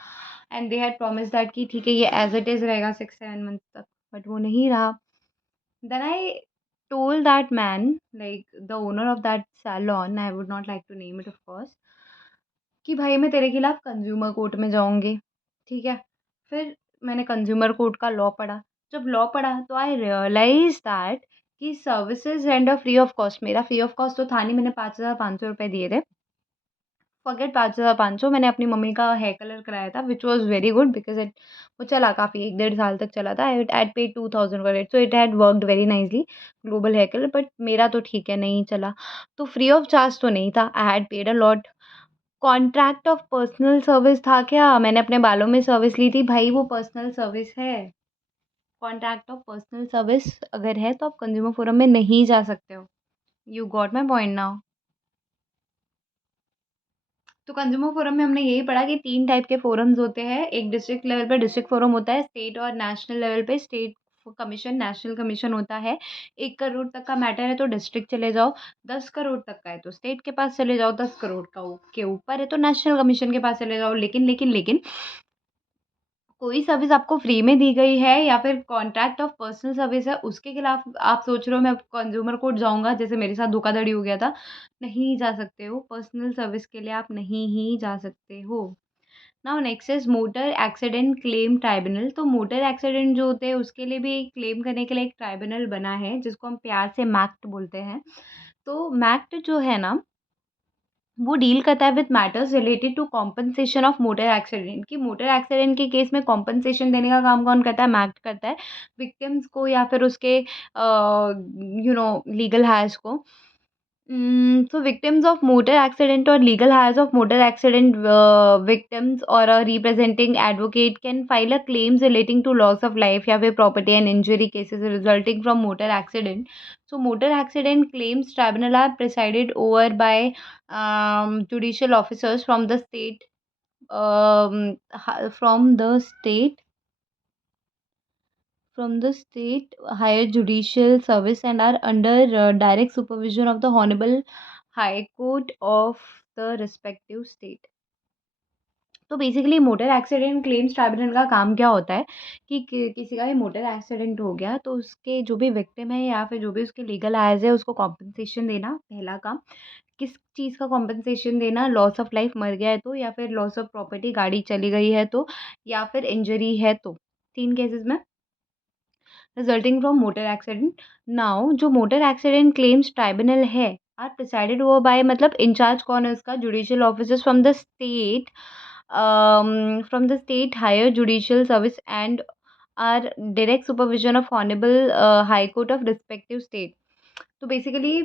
And they had promised that कि ठीक है ये एज़ इट इज़ रहेगा 6-7 मंथ तक, बट वो नहीं रहा। Then I told that man, like the owner of that salon, I would not like to name it of course, कि भाई मैं तेरे खिलाफ कंज्यूमर कोर्ट में जाऊँगी। ठीक है? फिर मैंने कंज्यूमर कोर्ट का लॉ पढ़ा। जब लॉ पढ़ा तो आई रियलाइज़ दैट कि services render free of cost, मेरा फ्री ऑफ कॉस्ट तो था नहीं, मैंने ₹5,500 दिए थे। फॉरगेट 5,500, मैंने अपनी मम्मी का हेयर कलर कराया था which was very good because it वो चला काफ़ी 1 डेढ़ साल तक चला था। I had paid 2000 for it, so it had worked very nicely, global hair colour, but मेरा तो ठीक है नहीं चला। तो फ्री ऑफ चार्ज तो नहीं था, I had paid a lot. Contract of personal service था क्या? मैंने अपने बालों में सर्विस ली थी, भाई वो पर्सनल सर्विस है। कॉन्ट्रैक्ट ऑफ पर्सनल सर्विस अगर है तो आप कंज्यूमर फोरम में नहीं जा सकते हो। You got my point now? तो कंज्यूमर फोरम में हमने यही पढ़ा कि 3 टाइप के फोरम्स होते हैं। एक डिस्ट्रिक्ट लेवल पे डिस्ट्रिक्ट फोरम होता है, स्टेट और नेशनल लेवल पे स्टेट कमीशन, नेशनल कमीशन होता है। 1 करोड़ तक का मैटर है तो डिस्ट्रिक्ट चले जाओ, 10 करोड़ तक का है तो स्टेट के पास चले जाओ, 10 करोड़ का के ऊपर है तो नेशनल कमीशन के पास चले जाओ। लेकिन कोई सर्विस आपको फ्री में दी गई है या फिर कॉन्ट्रैक्ट ऑफ पर्सनल सर्विस है, उसके खिलाफ आप सोच रहे हो मैं कंज्यूमर कोर्ट जाऊँगा, जैसे मेरे साथ धोखाधड़ी हो गया था, नहीं जा सकते हो। पर्सनल सर्विस के लिए आप नहीं ही जा सकते हो। Now next is motor accident claim tribunal. तो मोटर एक्सीडेंट जो होते हैं उसके लिए भी क्लेम करने के लिए एक ट्राइब्यूनल बना है जिसको हम प्यार से मैक्ट बोलते हैं। तो मैक्ट जो है ना, वो डील करता है with matters related to compensation of motor accident, कि मोटर एक्सीडेंट के केस में कॉम्पनसेशन देने का काम कौन करता है? मैक्ट करता है, विक्टिम्स को या फिर उसके लीगल हायर्स को। So victims of motor accident or legal heirs of motor accident victims or a representing advocate can file a claims relating to loss of life या फिर property and injury cases resulting from motor accident. So motor accident claims tribunal are presided over by judicial officers from the state, from the state higher judicial service and are under direct supervision of the Honorable High Court of the respective state. तो basically motor accident claims tribunal का काम क्या होता है कि किसी का भी मोटर एक्सीडेंट हो गया तो उसके जो भी विक्टिम है या फिर जो भी उसके लीगल आयर्स है उसको कॉम्पनसेशन देना, पहला काम। किस चीज़ का कॉम्पनसेशन देना? लॉस ऑफ लाइफ, मर गया है तो, या फिर लॉस ऑफ प्रॉपर्टी, गाड़ी चली गई है तो, या फिर इंजरी है तो। 3 केसेस में resulting from motor accident. Now जो मोटर एक्सीडेंट क्लेम्स ट्राइब्यूनल है आर प्रिसाइडेड ओवर बाय, मतलब इंचार्ज कौन है उसका? Judicial officers from the state higher judicial service and are direct supervision of honourable high court of respective state. तो basically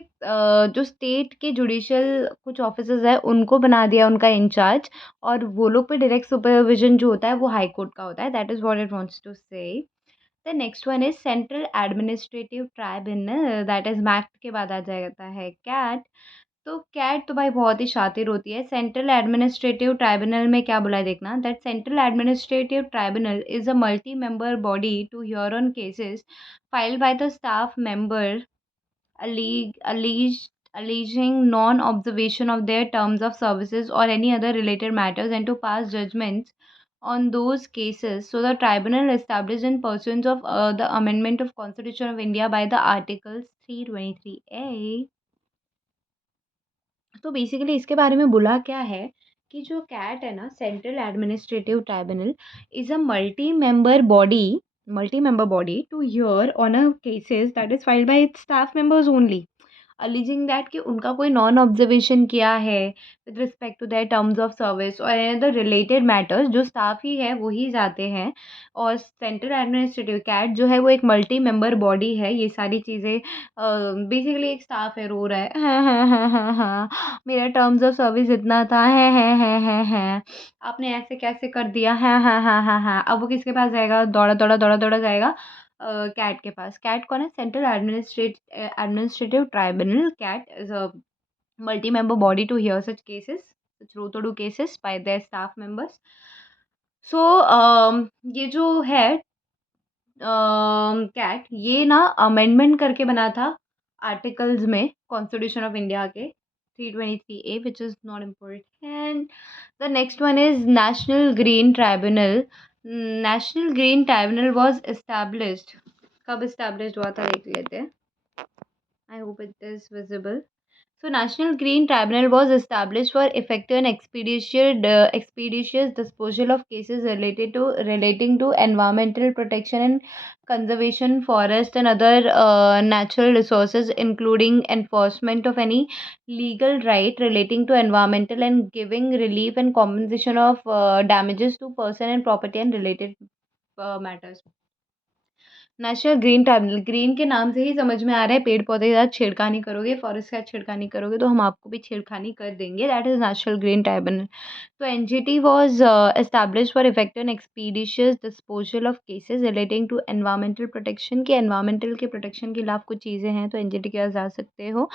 जो state के judicial कुछ officers हैं उनको बना दिया उनका इंचार्ज, और वो लोग पे डायरेक्ट सुपरविजन जो होता है वो हाई कोर्ट का होता है। That is what it wants to say. The next one is central administrative tribunal, that is MACT के बाद आ जाता है कैट। तो कैट तो भाई बहुत ही शातिर होती है। सेंट्रल एडमिनिस्ट्रेटिव ट्राइब्यूनल में क्या बोला है देखना, that central administrative tribunal is a multi member body to hear on cases filed by the staff member alleging non-observation of their terms of services or any other related matters, and to pass judgments on those cases. So the tribunal established in pursuance of the amendment of Constitution of India by the Articles 323A। तो basically इसके बारे में बोला क्या है कि जो CAT है ना, central administrative tribunal is a multi member body to hear on a cases that is filed by its staff members only, alleging that कि उनका कोई नॉन ऑब्जर्वेशन किया है with respect to their terms of service और any other related matters, जो staff ही है वो ही जाते हैं। और सेंट्रल एडमिनिस्ट्रेटिव कैट जो है वो एक मल्टी मेंबर बॉडी है। ये सारी चीज़ें बेसिकली एक स्टाफ है, रो रहा है हाँ मेरा टर्म्स ऑफ सर्विस इतना था है आपने ऐसे कैसे कर दिया हाँ। अब वो किसके पास जाएगा, दौड़ा जाएगा कैट के पास। कैट कौन है, central administrative tribunal. CAT is a multi member body to hear such cases, such row to cases by their staff members. So ये जो है कैट, ये ना अमेंडमेंट करके बना था आर्टिकल्स में कॉन्स्टिट्यूशन ऑफ इंडिया के 323A, which is not important. The next one is national green tribunal. National green tribunal was established, कब एस्टैब्लिश्ड हुआ था देख लेते हैं। I hope it is visible. So, National Green Tribunal was established for effective and expeditious disposal of cases relating to environmental protection and conservation, forest and other natural resources, including enforcement of any legal right relating to environmental and giving relief and compensation of damages to person and property and related matters। National green tribunal, green के नाम से ही समझ में आ रहा है पेड़ पौधे के साथ छेड़खानी करोगे, फॉरेस्ट के साथ छेड़खानी करोगे तो हम आपको भी छेड़खानी कर देंगे। That is national green tribunal. तो NGT was establish for effective and expeditious disposal of cases relating to environmental protection, के एनवायरमेंटल के प्रोटेक्शन के खिलाफ कुछ चीज़ें हैं तो एनजीटी के पास जा सकते हो।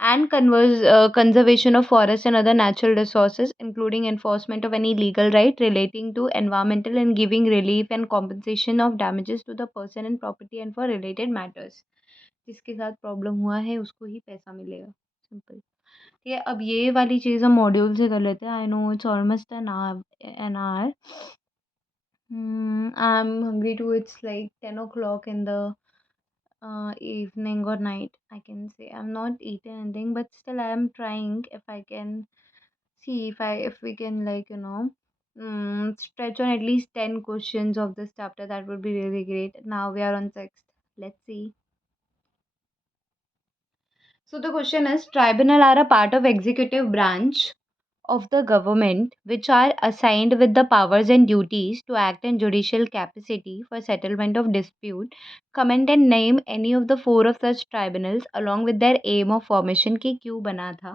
and conservation of forests and other natural resources, including enforcement of any legal right relating to environmental and giving relief and compensation of damages to the person and property and for related matters। जिसके साथ problem हुआ है उसको ही पैसा मिलेगा, simple. ठीक है, अब ये वाली चीज़ हम मॉड्यूल से कर लेते हैं। I know it's almost an hour. I am hungry too, it's like 10 o'clock in the evening or night, I can say. I'm not eaten anything, but still I am trying if I can see if we can, like, stretch on at least 10 questions of this chapter. That would be really great. Now we are on sixth. Let's see. So the question is, tribunal are a part of executive branch of the government which are assigned with the powers and duties to act in judicial capacity for settlement of dispute। Comment and name any of the four of such tribunals along with their aim of formation। की क्यों बना था।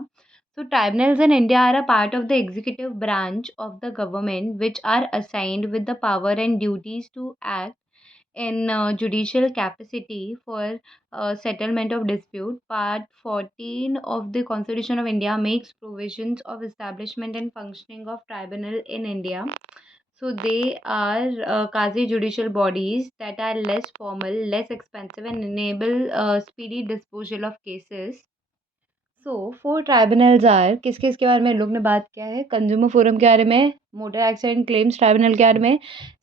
So tribunals in India are a part of the executive branch of the government which are assigned with the power and duties to act in judicial capacity for settlement of dispute. Part 14 of the Constitution of India makes provisions of establishment and functioning of tribunal in India. So they are quasi judicial bodies that are less formal, less expensive, and enable speedy disposal of cases। So four tribunals are, किस किस के बारे में लोग ने बात किया है, कंज्यूमर फोरम के बारे में, मोटर एक्सीडेंट क्लेम्स ट्राइब्यूनल के बारे में,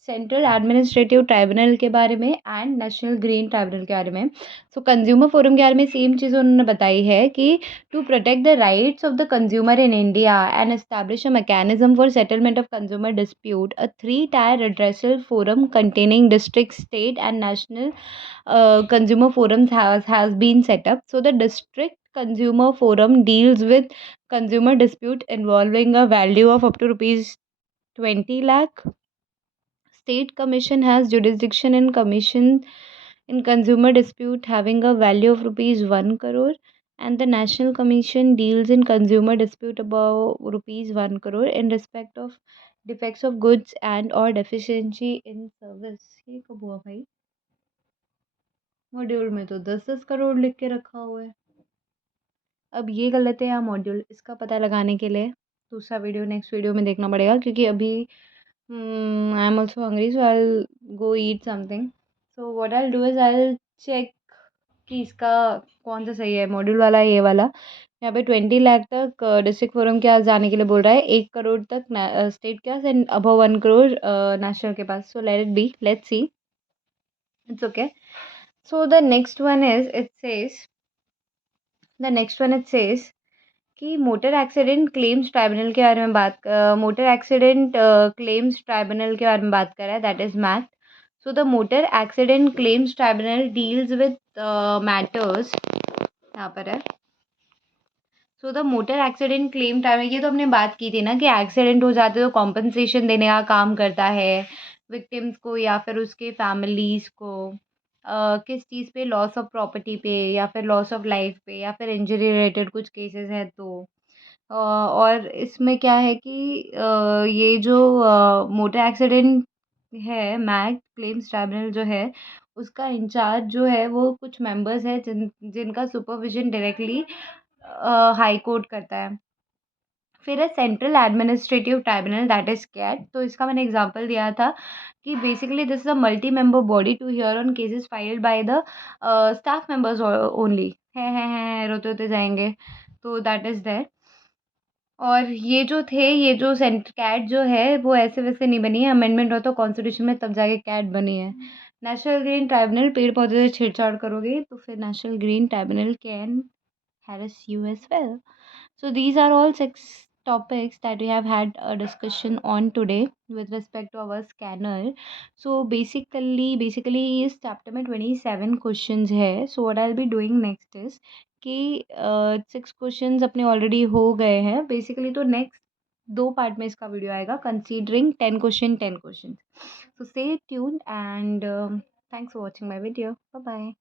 सेंट्रल एडमिनिस्ट्रेटिव ट्राइब्यूनल के बारे में एंड नेशनल ग्रीन ट्राइब्यूनल के बारे में। सो कंज्यूमर फोरम के बारे में सेम चीज़ उन्होंने बताई है कि to protect the rights of the consumer in India and establish a mechanism for settlement of consumer dispute, a 3-tier redressal forum containing district, state and national consumer forums has been set up। So the district consumer forum deals with consumer dispute involving a value of up to rupees 20 lakh। State commission has jurisdiction in in consumer dispute having a value of rupees 1 crore, and the National Commission deals in consumer dispute above rupees 1 crore in respect of defects of goods and or deficiency in service. ये कब हुआ भाई? Module में तो 10-10 करोड़ लिख के रखा हुआ है। अब ये गलत है या मॉड्यूल, इसका पता लगाने के लिए दूसरा वीडियो नेक्स्ट वीडियो में देखना पड़ेगा, क्योंकि अभी I am also hungry, so I will go eat something. So what I will do is I will check कि इसका कौन सा सही है, मॉड्यूल वाला ये वाला। यहाँ पे 20 लाख तक डिस्ट्रिक्ट फोरम के पास जाने के लिए बोल रहा है, 1 करोड़ तक स्टेट के पास एंड अबव 1 करोड़ नेशनल के पास। So let it be, let's see, it's okay. So the next one it says कि मोटर एक्सीडेंट क्लेम्स ट्राइब्यूनल के बारे में मोटर एक्सीडेंट क्लेम्स ट्राइब्यूनल के बारे में बात कर रहा है, that is MACT. So the motor accident claims tribunal deals with matters, यहाँ पर है। So the motor accident claim tribunal, ये तो हमने बात की थी ना कि एक्सीडेंट हो जाते तो कॉम्पनसेशन देने का काम करता है विक्टिम्स को या फिर उसके फैमिलीज़ को। किस चीज़ पे, लॉस ऑफ प्रॉपर्टी पे या फिर लॉस ऑफ लाइफ पे या फिर इंजरी रिलेटेड कुछ केसेस हैं तो। और इसमें क्या है कि ये जो मोटर एक्सीडेंट है, मैट क्लेम्स ट्राइब्यूनल जो है, उसका इंचार्ज जो है वो कुछ मेंबर्स है जिनका सुपरविजन डायरेक्टली हाई कोर्ट करता है। फिर है central administrative tribunal, that is CAT. तो इसका मैंने एग्जांपल दिया था कि basically this is a multi member body to hear on cases filed by the staff members only. है रोते रोते जाएंगे, तो दैट इज दैट। और ये जो सेंट कैट जो है वो ऐसे वैसे नहीं बनी है, अमेंडमेंट हो तो कॉन्स्टिट्यूशन में तब जाके कैट बनी है। नेशनल ग्रीन ट्राइब्यूनल, पेड़ पौधे से छेड़छाड़ करोगे तो फिर national green tribunal can harass you as well. So these are all 6 topics that we have had a discussion on today with respect to our scanner. So basically इस chapter में 27 questions है। So what I'll be doing next is कि 6 questions अपने already हो गए हैं basically, तो next 2 part में इसका वीडियो आएगा considering 10 questions। So stay tuned and thanks for watching my video. Bye bye.